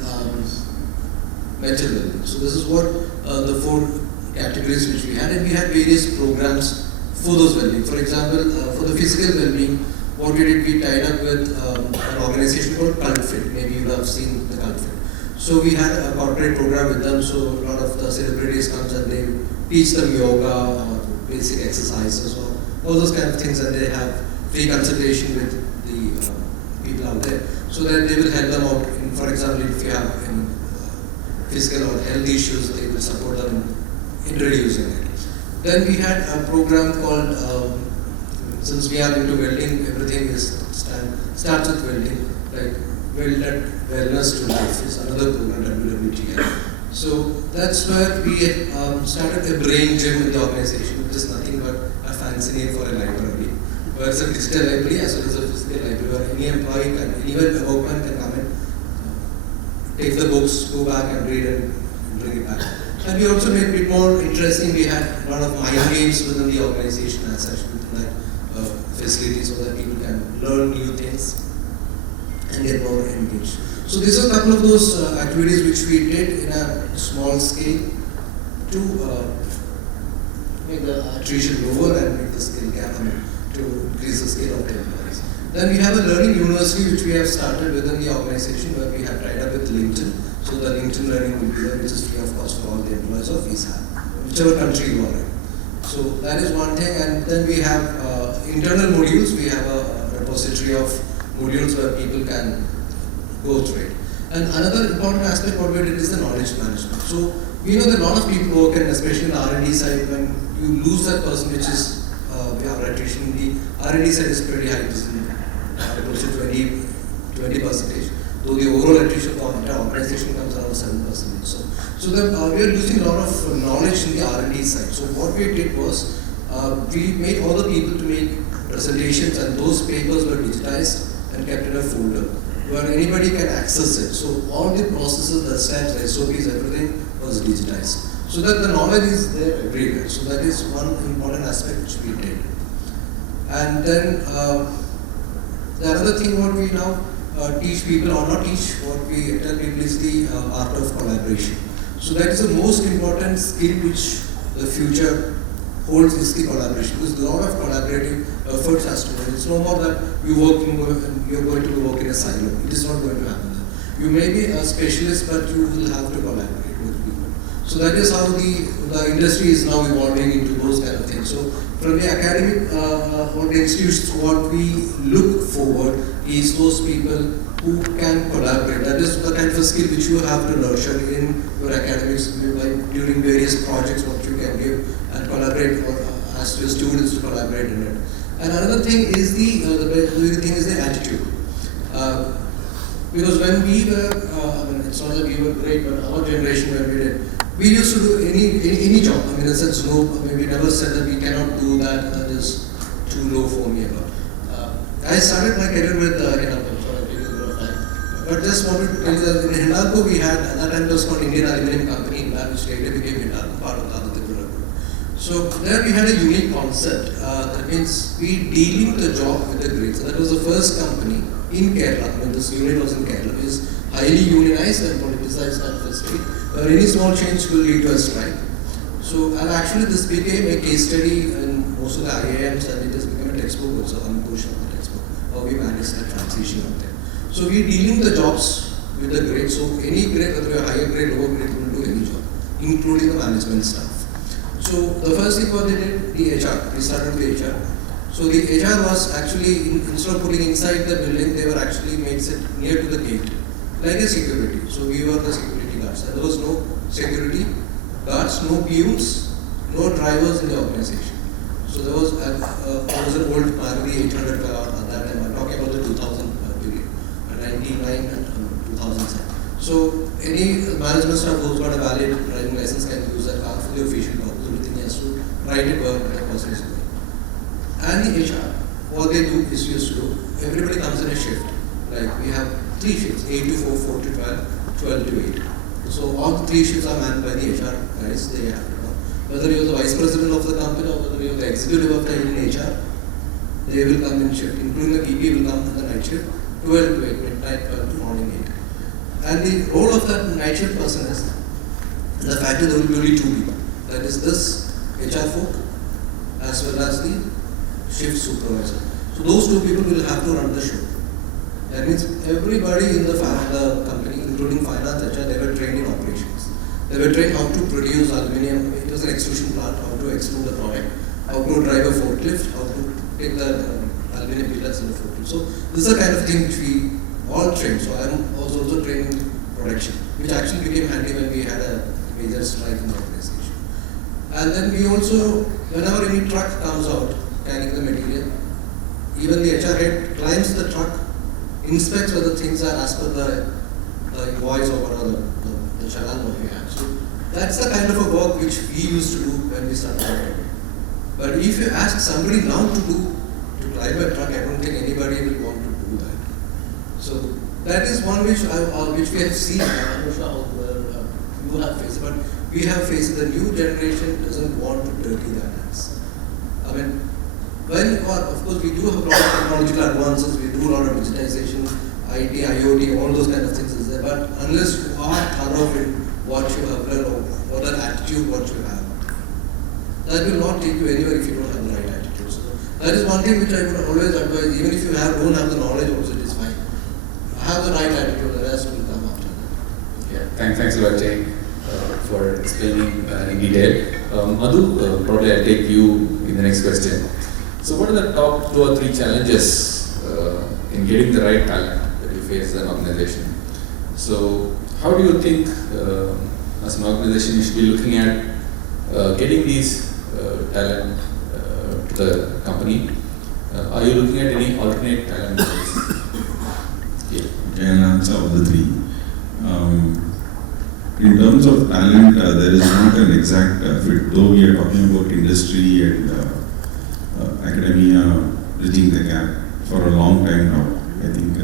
mental well-being. So this is what the 4 categories which we had, and we had various programs for those well-being. For example, for the physical well-being, what we did, we tied up with an organization called CultFit. Maybe you have seen the CultFit. So we had a corporate program with them, so a lot of the celebrities comes and they teach them yoga or basic exercises or all those kind of things, and they have free consultation with the people out there, so that they will help them out. For example, if you have any physical or health issues, they will support them in reducing it. Then we had a program called, since we are into welding, everything is starts with welding, like Welded Wellness to Life is another program at WWTL. So that's where we started a brain gym in the organization, which is nothing but a fancy name for a library, where it's a digital library as well as a physical library, where any employee can, anyone, a workman can come in, take the books, go back and read and bring it back. And we also made it more interesting. We had a lot of mind games within the organization as such, within that facility, so that people can learn new things and get more engaged. So these are a couple of those activities which we did in a small scale to make the attrition lower and make the skill gap, to increase the scale of the employees. Then we have a learning university which we have started within the organization, where we have tied up with LinkedIn. So the LinkedIn learning will be there, which is free of cost for all the employees of visa, whichever country you are in. So that is one thing. And then we have internal modules. We have a repository of modules where people can go through it. And another important aspect what we did is the knowledge management. So we know that a lot of people work, and especially in the R&D side, when you lose that person, which is we have attrition, the R&D side is pretty high, it is close to 20%. Though the overall attrition for the entire organization comes around 7%. So that we are losing a lot of knowledge in the R&D side. So what we did was we made all the people to make presentations, and those papers were digitized and kept in a folder where anybody can access it. So all the processes, the steps, the SOPs, everything was digitized, so that the knowledge is there everywhere. So that is one important aspect which we did. And then the other thing what we now teach people, or not teach, what we tell people is the art of collaboration. So that is the most important skill which the future holds, is the collaboration, because a lot of collaborative efforts has to be. It's no more that you're going to work in a silo. It is not going to happen. You may be a specialist, but you will have to collaborate with people. So that is how the industry is now evolving into those kind of things. So from the academic or the institutes, what we look forward is those people who can collaborate. That is the kind of a skill which you have to nurture in your academics, like during various projects, what you can give and collaborate, or ask your students to collaborate in it. And another thing is the attitude. Because when we were, it's not that we were great, but our generation when we did, we used to do any job. I mean, in a sense, we never said that we cannot do that. That is too low for me. I started my career with Hindalco, so I'll take a bit of time. But just wanted to tell you that in Hindalco we had, at that time it was called Indian Aluminium Company, in that which later became Hindalco, part of the Aditya Birla Group. So there we had a unique concept. That means we dealing the job with the grades. So that was the first company in Kerala, when this unit was in Kerala, is highly unionized and politicized at the state, where any small change will lead to a strike. So, and actually this became a case study in most of the IIMs, and it has become a textbook also, one portion of the textbook, how we manage that transition out there. So we dealing the jobs with the grade, so any grade, whether you're higher grade, lower grade, will do any job, including the management staff. So the first thing what they did, the HR, we started with the HR. So the HR was actually, instead of putting inside the building, they were actually made sit near to the gate, like a security. So we were the security guards. And there was no security guards, no PUs, no drivers in the organization. So there was an old Maruti 800 car at that time. I'm talking about the 2000 period, 99 and 2007. So any management staff who's got a valid driving license can use that car for the official purpose. The thing has to ride it work when the person is going. And the HR, what they do is used to do, everybody comes in a shift. Like we have 3 shifts, 8 to 4, 4 to 12, 12 to 8. So all the 3 shifts are manned by the HR guys. They have to know. Whether you're the vice president of the company or whether you're the executive of the HR, they will come in shift, including the VP will come in the night shift, 12 to 8, midnight, 12 to morning 8. And the role of that night shift person is, the fact that there will be only 2 people. That is this HR folk as well as the shift supervisor. So those 2 people will have to run the show. That means everybody in the company, including finance, HR, they were trained in operations. They were trained how to produce aluminium. It was an extrusion plant, how to extrude the product, how to drive a forklift, how to take the aluminium pellets in the forklift. So this is the kind of thing which we all trained. So I was also trained in production, which actually became handy when we had a major strike in the organization. And then we also, whenever any truck comes out, carrying the material, even the HR head climbs the truck, inspects whether things are as per the invoice or whatever the challan what we have. So that's the kind of a work which we used to do when we started. But if you ask somebody now to climb a truck, I don't think anybody will want to do that. So that is one which we have seen. I'm not sure how you have faced, but we have faced. The new generation doesn't want to dirty their hands. I mean, of course, we do have a lot of technological advances, we do a lot of digitization, IT, IoT, all those kind of things is there. But unless you are thorough in what you have learned or what an attitude what you have, that will not take you anywhere if you don't have the right attitude. So that is one thing which I would always advise, even if you don't have the knowledge also, it is fine. Have the right attitude, the rest will come after that. Yeah, thanks a lot, Jay, for explaining in detail. Madhu, probably I'll take you in the next question. So what are the top 2 or 3 challenges in getting the right talent that you face as an organization? So how do you think as an organization you should be looking at getting these talent to the company? Are you looking at any alternate talent models? I'll answer all the 3. In terms of talent, there is not an exact fit, though we are talking about industry and academia bridging the gap for a long time now. I think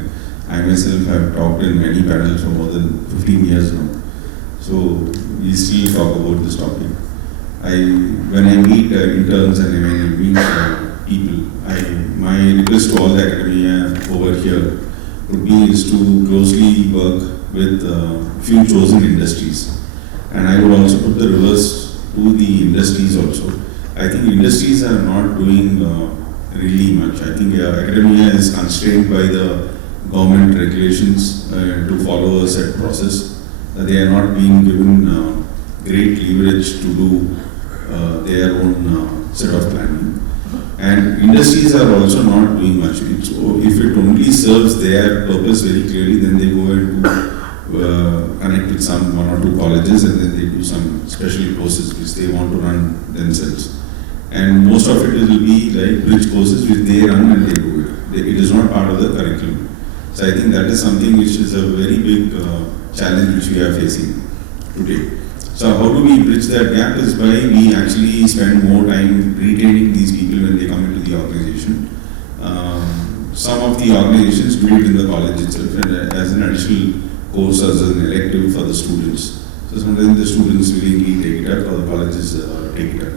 I myself have talked in many panels for more than 15 years now. So we still talk about this topic. When I meet interns and when I meet people, my request to all the academia over here would be is to closely work with few chosen industries. And I would also put the reverse to the industries also. I think industries are not doing really much. I think academia is constrained by the government regulations to follow a set process. They are not being given great leverage to do their own set of planning. And industries are also not doing much. If it only serves their purpose very clearly, then they go and connect with one or two colleges, and then they do some special courses which they want to run themselves. And most of it will be like bridge courses which they run and they do it. It is not part of the curriculum. So I think that is something which is a very big challenge which we are facing today. So how do we bridge that gap is by we actually spend more time retaining these people when they come into the organization. Some of the organizations do it in the college itself and as an additional course as an elective for the students. So sometimes the students willingly take it up or the colleges take it up.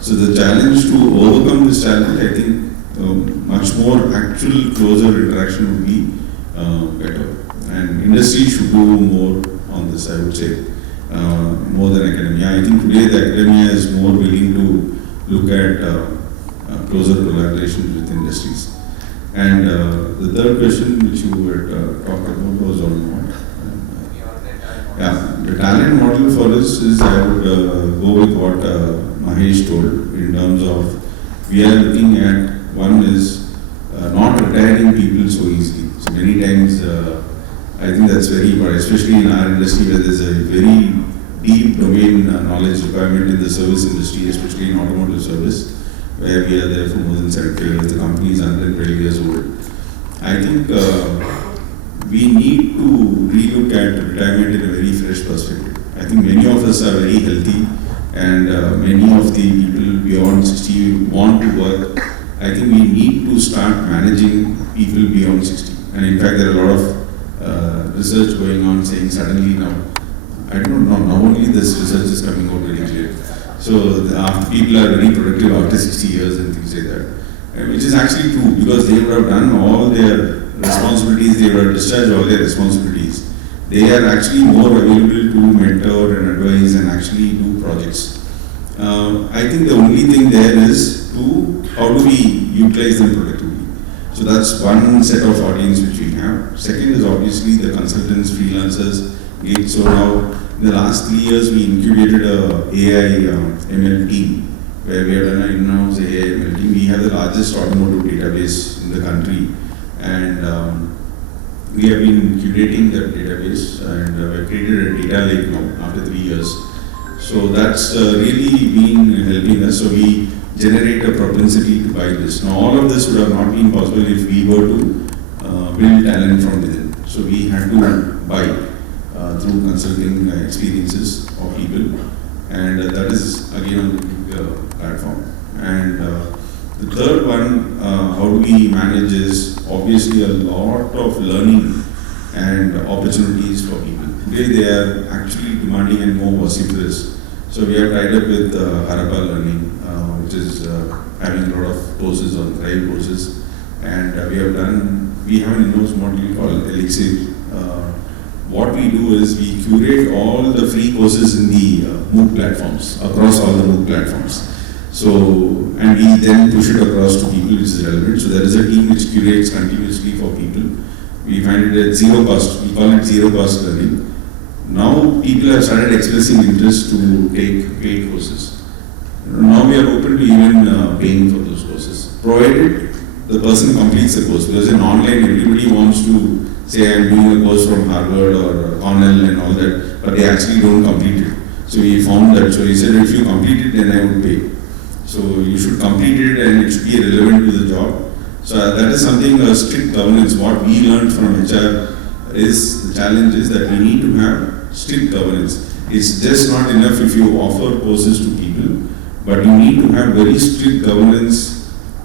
So the challenge to overcome this challenge, I think much more actual closer interaction would be better. And industry should do more on this, I would say. More than academia. I think today the academia is more willing to look at closer collaboration with industries. And the third question which you were talked about was on what? The talent model for us is I would go with what Mahesh told in terms of we are looking at one is not retiring people so easily. So many times I think that's very important, especially in our industry where there's a very deep domain knowledge requirement in the service industry, especially in automotive service, where we are there for more than 70 years, the company is 112 years old. I think we need to relook at retirement in a very fresh perspective. I think many of us are very healthy and many of the people beyond 60 want to work. I think we need to start managing people beyond 60. And in fact, there are a lot of research going on saying suddenly now, I don't know, now only this research is coming out very clear. So after people are very productive after 60 years and things like that, which is actually true because they would have done all their responsibilities, they would have discharged all their responsibilities. They are actually more available to mentor and advise and actually do projects. I think the only thing there is how do we utilize them productively. So that's one set of audience which we have. Second is obviously the consultants, freelancers, gigs. So now in the last 3 years we incubated a AI ML team where we have done an in-house AI ML team. We have the largest automotive database in the country and we have been curating that database and we have created a data lake now after 3 years. So that's really been helping us. So we generate a propensity to buy this. Now all of this would have not been possible if we were to build talent from within. So we had to buy through consulting experiences of people, and that is again on the big platform. And the third one, how do we manage is obviously a lot of learning and opportunities for people. Today they are actually demanding and more vociferous. So we are tied up with Harappa Learning, which is having a lot of courses on Thrive courses, and we have an in-house module called Elixir. What we do is we curate all the free courses in the MOOC platforms, across all the MOOC platforms. So, and we then push it across to people which is relevant. So there is a team which curates continuously for people. We find it at zero cost. We call it zero cost learning. Now people have started expressing interest to take paid courses. Now we are open to even paying for those courses, provided the person completes the course. Because in online, everybody wants to say I'm doing a course from Harvard or Cornell and all that, but they actually don't complete it. So we found that. So he said, if you complete it, then I would pay. So you should complete it and it should be relevant to the job. So that is something, strict governance. What we learned from HR is the challenge is that we need to have strict governance. It's just not enough if you offer courses to people, but you need to have very strict governance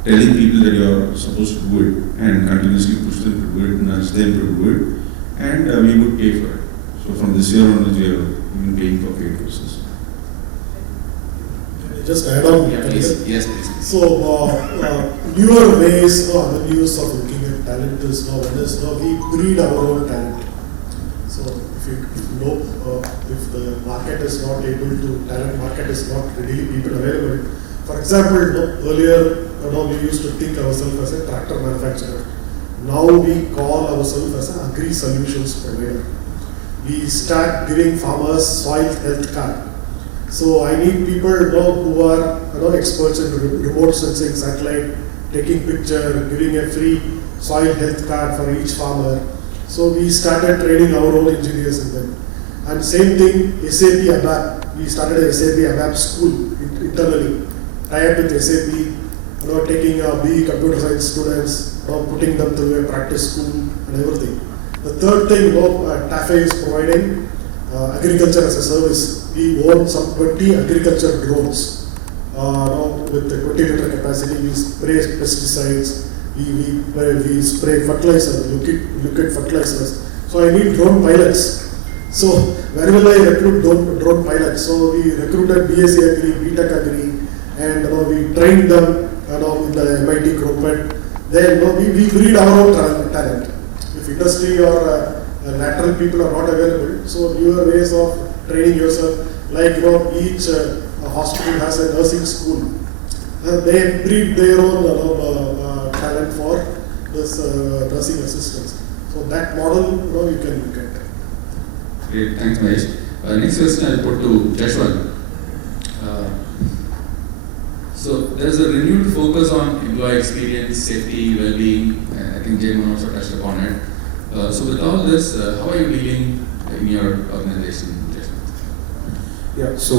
telling people that you are supposed to do it and continuously push them to do it, nudge them to do it, and we would pay for it. So from this year onwards, we are even paying for paid courses. Can I just add on? Yeah, please. Yes, please. So, newer ways, other news of looking at talent is now we breed our own talent. So, if you know, if the market is not able to, talent market is not readily people available. For example, earlier, we used to think ourselves as a tractor manufacturer. Now we call ourselves as an agri-solutions provider. We start giving farmers soil health card. So I need people who are experts in remote sensing, satellite, taking picture, giving a free soil health card for each farmer. So we started training our own engineers in them. And same thing, SAP ABAP. We started a SAP ABAP school internally, tie up with SAP, taking BE computer science students, putting them through a practice school and everything. The third thing, TAFE is providing agriculture as a service. We own some 20 agriculture drones with the 20-liter capacity. We spray pesticides, we spray fertilizer, liquid fertilizers. So I need drone pilots. So where will I recruit drone pilots? So we recruited BSc Agri, BTech Agri, and we trained them in the MIT Cropet. Then we breed our own talent. If industry or lateral people are not available, so newer ways of training yourself, like each hospital has a nursing school. They breed their own talent for this nursing assistants. So that model you can look at. Great, thanks Mahesh. Next question I'll put to Jashwant. So there's a renewed focus on employee experience, safety, well-being. I think Jayman also touched upon it. So with all this, how are you dealing in your organization? Yeah, so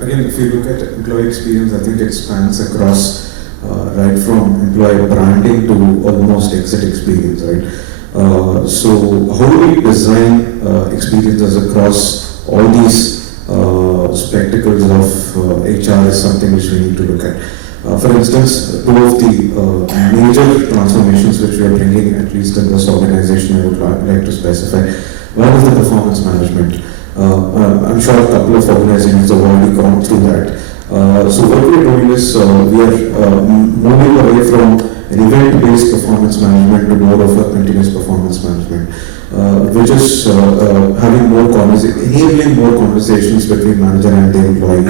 again, if you look at employee experience, I think it spans across right from employee branding to almost exit experience, right? So how do we design experiences across all these spectacles of HR is something which we need to look at. For instance, two of the major transformations which we are bringing, at least in this organization, I would like to specify. One is the performance management. I'm sure a couple of organizations have already gone through that. So what we are doing is we are moving away from an event-based performance management to more of a continuous performance management, which is having more enabling more conversations between manager and the employee,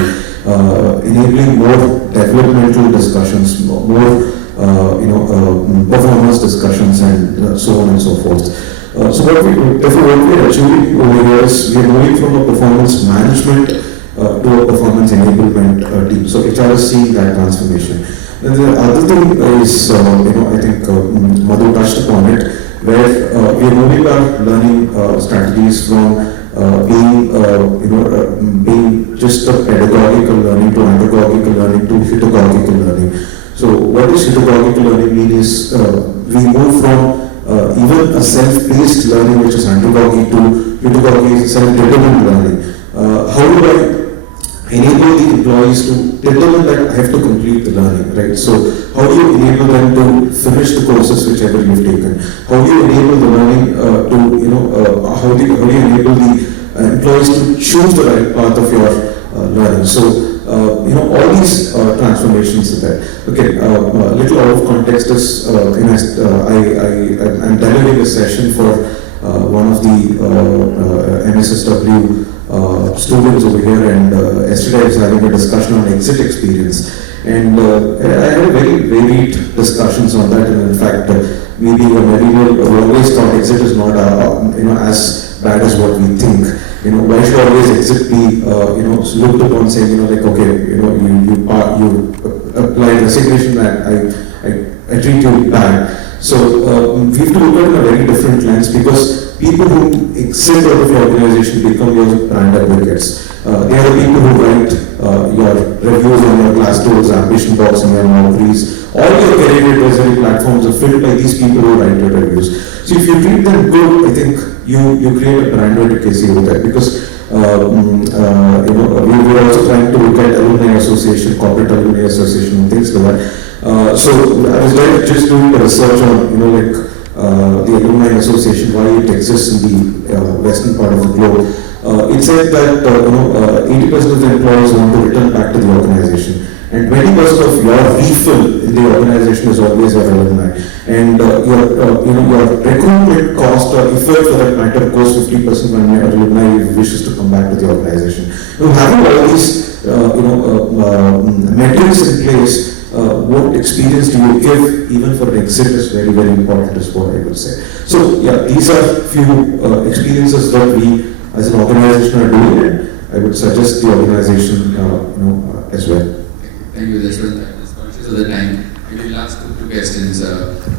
enabling more developmental discussions, more performance discussions, and so on and so forth. So what we are achieving over here is we are moving from a performance management to a performance enablement team. So HR is seeing that transformation. And the other thing is, I think Madhu touched upon it, where we are moving our learning strategies from being just a pedagogical learning to andragogical learning to pedagogical learning. So what does pedagogical learning mean is we move from even a self-paced learning, which is andragogy, to pedagogy, self-determined learning. How do I enable the employees to determine that I have to complete the learning, right? So how do you enable them to finish the courses whichever you've taken? How do you enable the learning how do you enable the employees to choose the right path of your learning? So all these transformations are there. Okay, a little out of context is I'm delivering a session for one of the MSSW students over here, and yesterday I was having a discussion on exit experience, and I had a very varied discussions on that, and in fact maybe a millennial always thought exit is not as bad as what we think. Why should always exit be looked upon saying you apply resignation and I treat you bad. So we have to look at it in a very different lens, because people who exit out of your organization become your brand advocates. They are the people who write your reviews on your Glassdoor's, Ambition Box, and your Naukris. All your career advisory platforms are filled by these people who write your reviews. So if you treat them good, I think you create a brand advocacy over there, because we were also trying to look at alumni association, corporate alumni association, and things like that. So I was just doing the research on the alumni association, why it exists in the western part of the globe. It said that 80% of the employees want to return back to the organization, and 20% of your refill in the organization is always your alumni, and your recruitment cost or effort for that matter goes 50% when your alumni wishes to come back to the organization. Having all these metrics in place, what experience do you give even for an exit is very, very important, is what I would say. So yeah, these are few experiences that we as an organization are doing, and I would suggest the organization, as well. Thank you, Yashwant. I'm just conscious of the time. Maybe last two questions.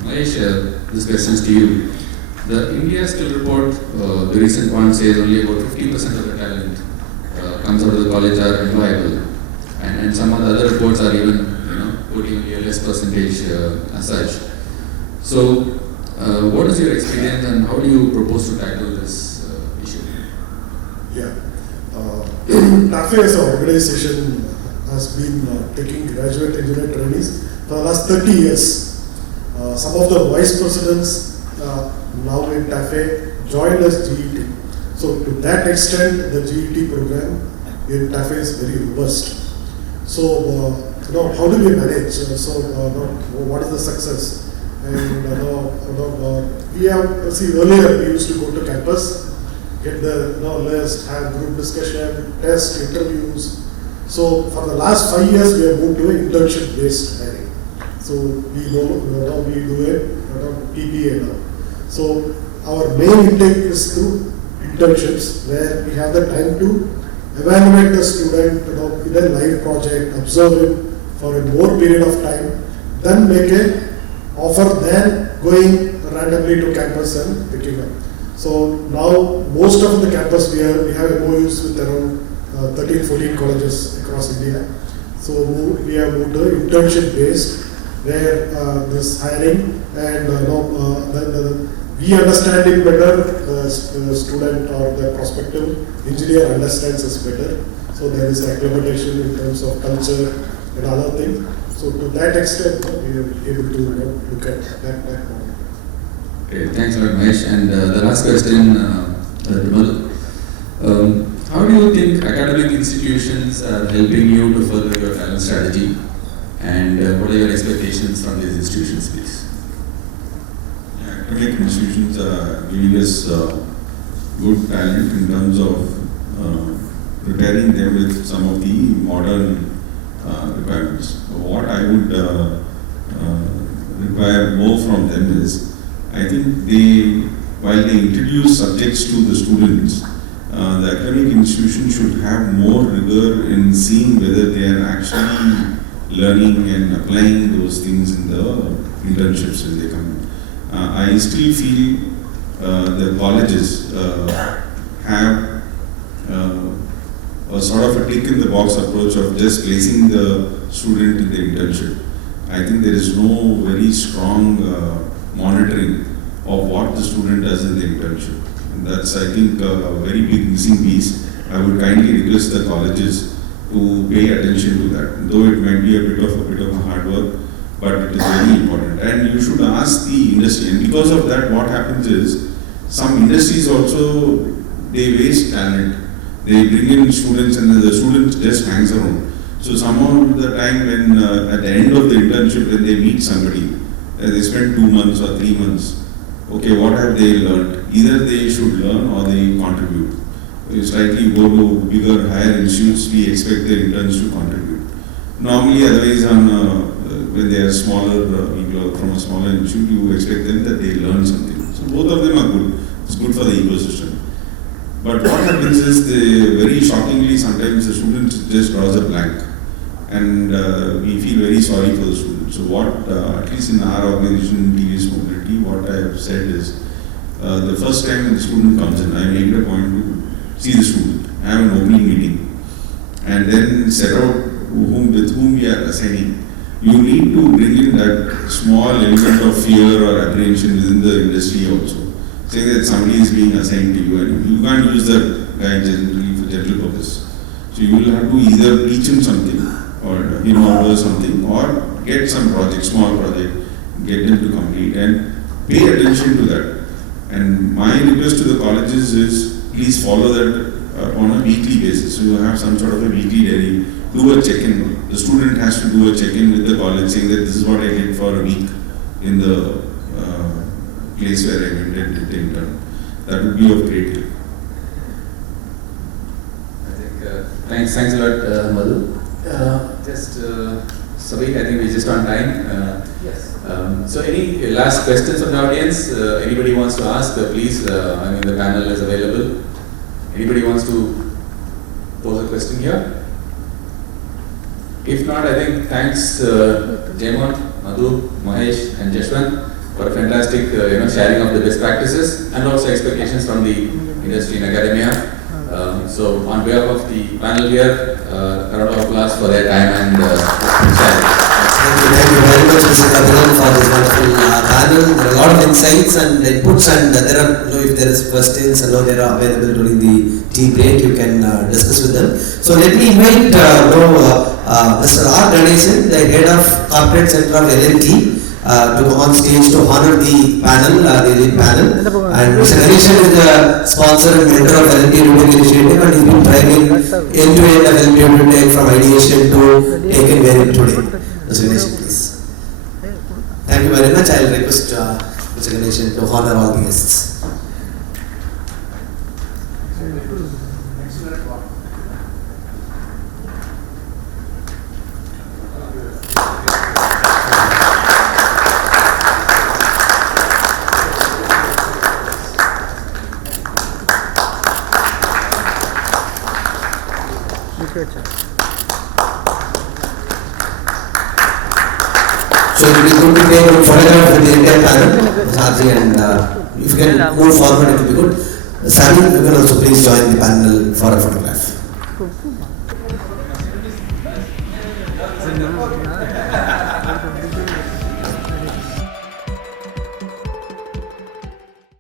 Mahesh, this question is to you. The India Skill Report, the recent one says only about 50% of the talent comes out of the college are employable, and some of the other reports are even quoting only a less percentage as such. So, what is your experience and how do you propose to tackle this issue? Yeah. TAFE as an organization has been taking graduate engineer trainees for the last 30 years. Some of the vice presidents now in TAFE joined as GET. So to that extent, the GET program in TAFE is very robust. So how do we manage? What is the success? And we have earlier we used to go to campus, get the list, have group discussion, test, interviews. So for the last 5 years, we have moved to an internship-based hiring. So we do it PPA now. So our main intake is through internships, where we have the time to evaluate the student in a live project, observe him for a more period of time, then make a offer, then going randomly to campus and picking up. So now most of the campus we have MOUs with around 13-14 colleges across India. So we have moved to internship based, where this hiring and we understand it better, the student or the prospective engineer understands us better. So there is acclimatization in terms of culture and other things. So to that extent, we are able to look at that moment. Okay, thanks a lot, Mahesh. And the last question, Vimal. How do you think academic institutions are helping you to further your talent strategy? And what are your expectations from these institutions, please? Academic institutions are giving us good talent in terms of preparing them with some of the modern requirements. What I would require more from them is, I think while they introduce subjects to the students, the academic institution should have more rigor in seeing whether they are actually learning and applying those things in the internships when they come in. I still feel the colleges have a sort of a tick in the box approach of just placing the student in the internship. I think there is no very strong monitoring of what the student does in the internship. And that's, I think, a very big missing piece. I would kindly request the colleges to pay attention to that, though it might be a bit of a hard work, but it is very important. And you should ask the industry, and because of that, what happens is, some industries also, they waste talent. They bring in students and the student just hangs around. So some of the time when, at the end of the internship, when they meet somebody, they spend 2 months or 3 months, okay, what have they learned? Either they should learn or they contribute. Slightly go to bigger, higher institutes, we expect the interns to contribute. Normally, otherwise, when they are smaller people from a smaller institute, you expect them that they learn something. So both of them are good. It's good for the ecosystem. But what happens is, very shockingly, sometimes the student just draws a blank, and we feel very sorry for the student. So what, at least in our organization, TVS Mobility, what I have said is, the first time the student comes in, I make it a point to see the student, have an opening meeting, and then set out with whom we are assigning. You need to bring in that small element of fear or apprehension within the industry also. Saying that somebody is being assigned to you, and you can't use that guy generally for general purpose. So you will have to either teach him something, or him or her something, or get some project, small project, get them to complete, and pay attention to that. And my request to the colleges is, please follow that on a weekly basis. So you have some sort of a weekly diary, do a check-in. The student has to do a check-in with the college saying that this is what I did for a week in the place where I went and did the intern. That would be of great help. I think, thanks a lot, Madhu. Sabi, I think we're just on time. Yes. So any last questions from the audience? Anybody wants to ask, please, the panel is available. Anybody wants to pose a question here? If not, I think thanks Jaymon, Madhu, Mahesh and Jashwant for a fantastic sharing of the best practices and also expectations from the industry and academia. So on behalf of the panel here, a round of applause for their time and sharing. Thank you very much, Mr. Kabiran, for this wonderful panel. There are a lot of insights and inputs, and there are, if there is questions, they are available during the tea break. You can discuss with them. So let me invite Mr. R. Ganesan, the head of corporate center of L&T, to come on stage to honor the panel, the elite panel. And Mr. Ganesan is the sponsor and mentor of L&T EduTech initiative, and he's been driving end-to-end of L&T EduTech from ideation to taken where it today. Mr. Ganesan, please. Thank you very much. I will request Mr. Ganesan to honor all the guests. So it will be good to take a photograph with the entire panel, Sarji, and if you can move forward, it will be good. Sami, you can also please join the panel for a photograph.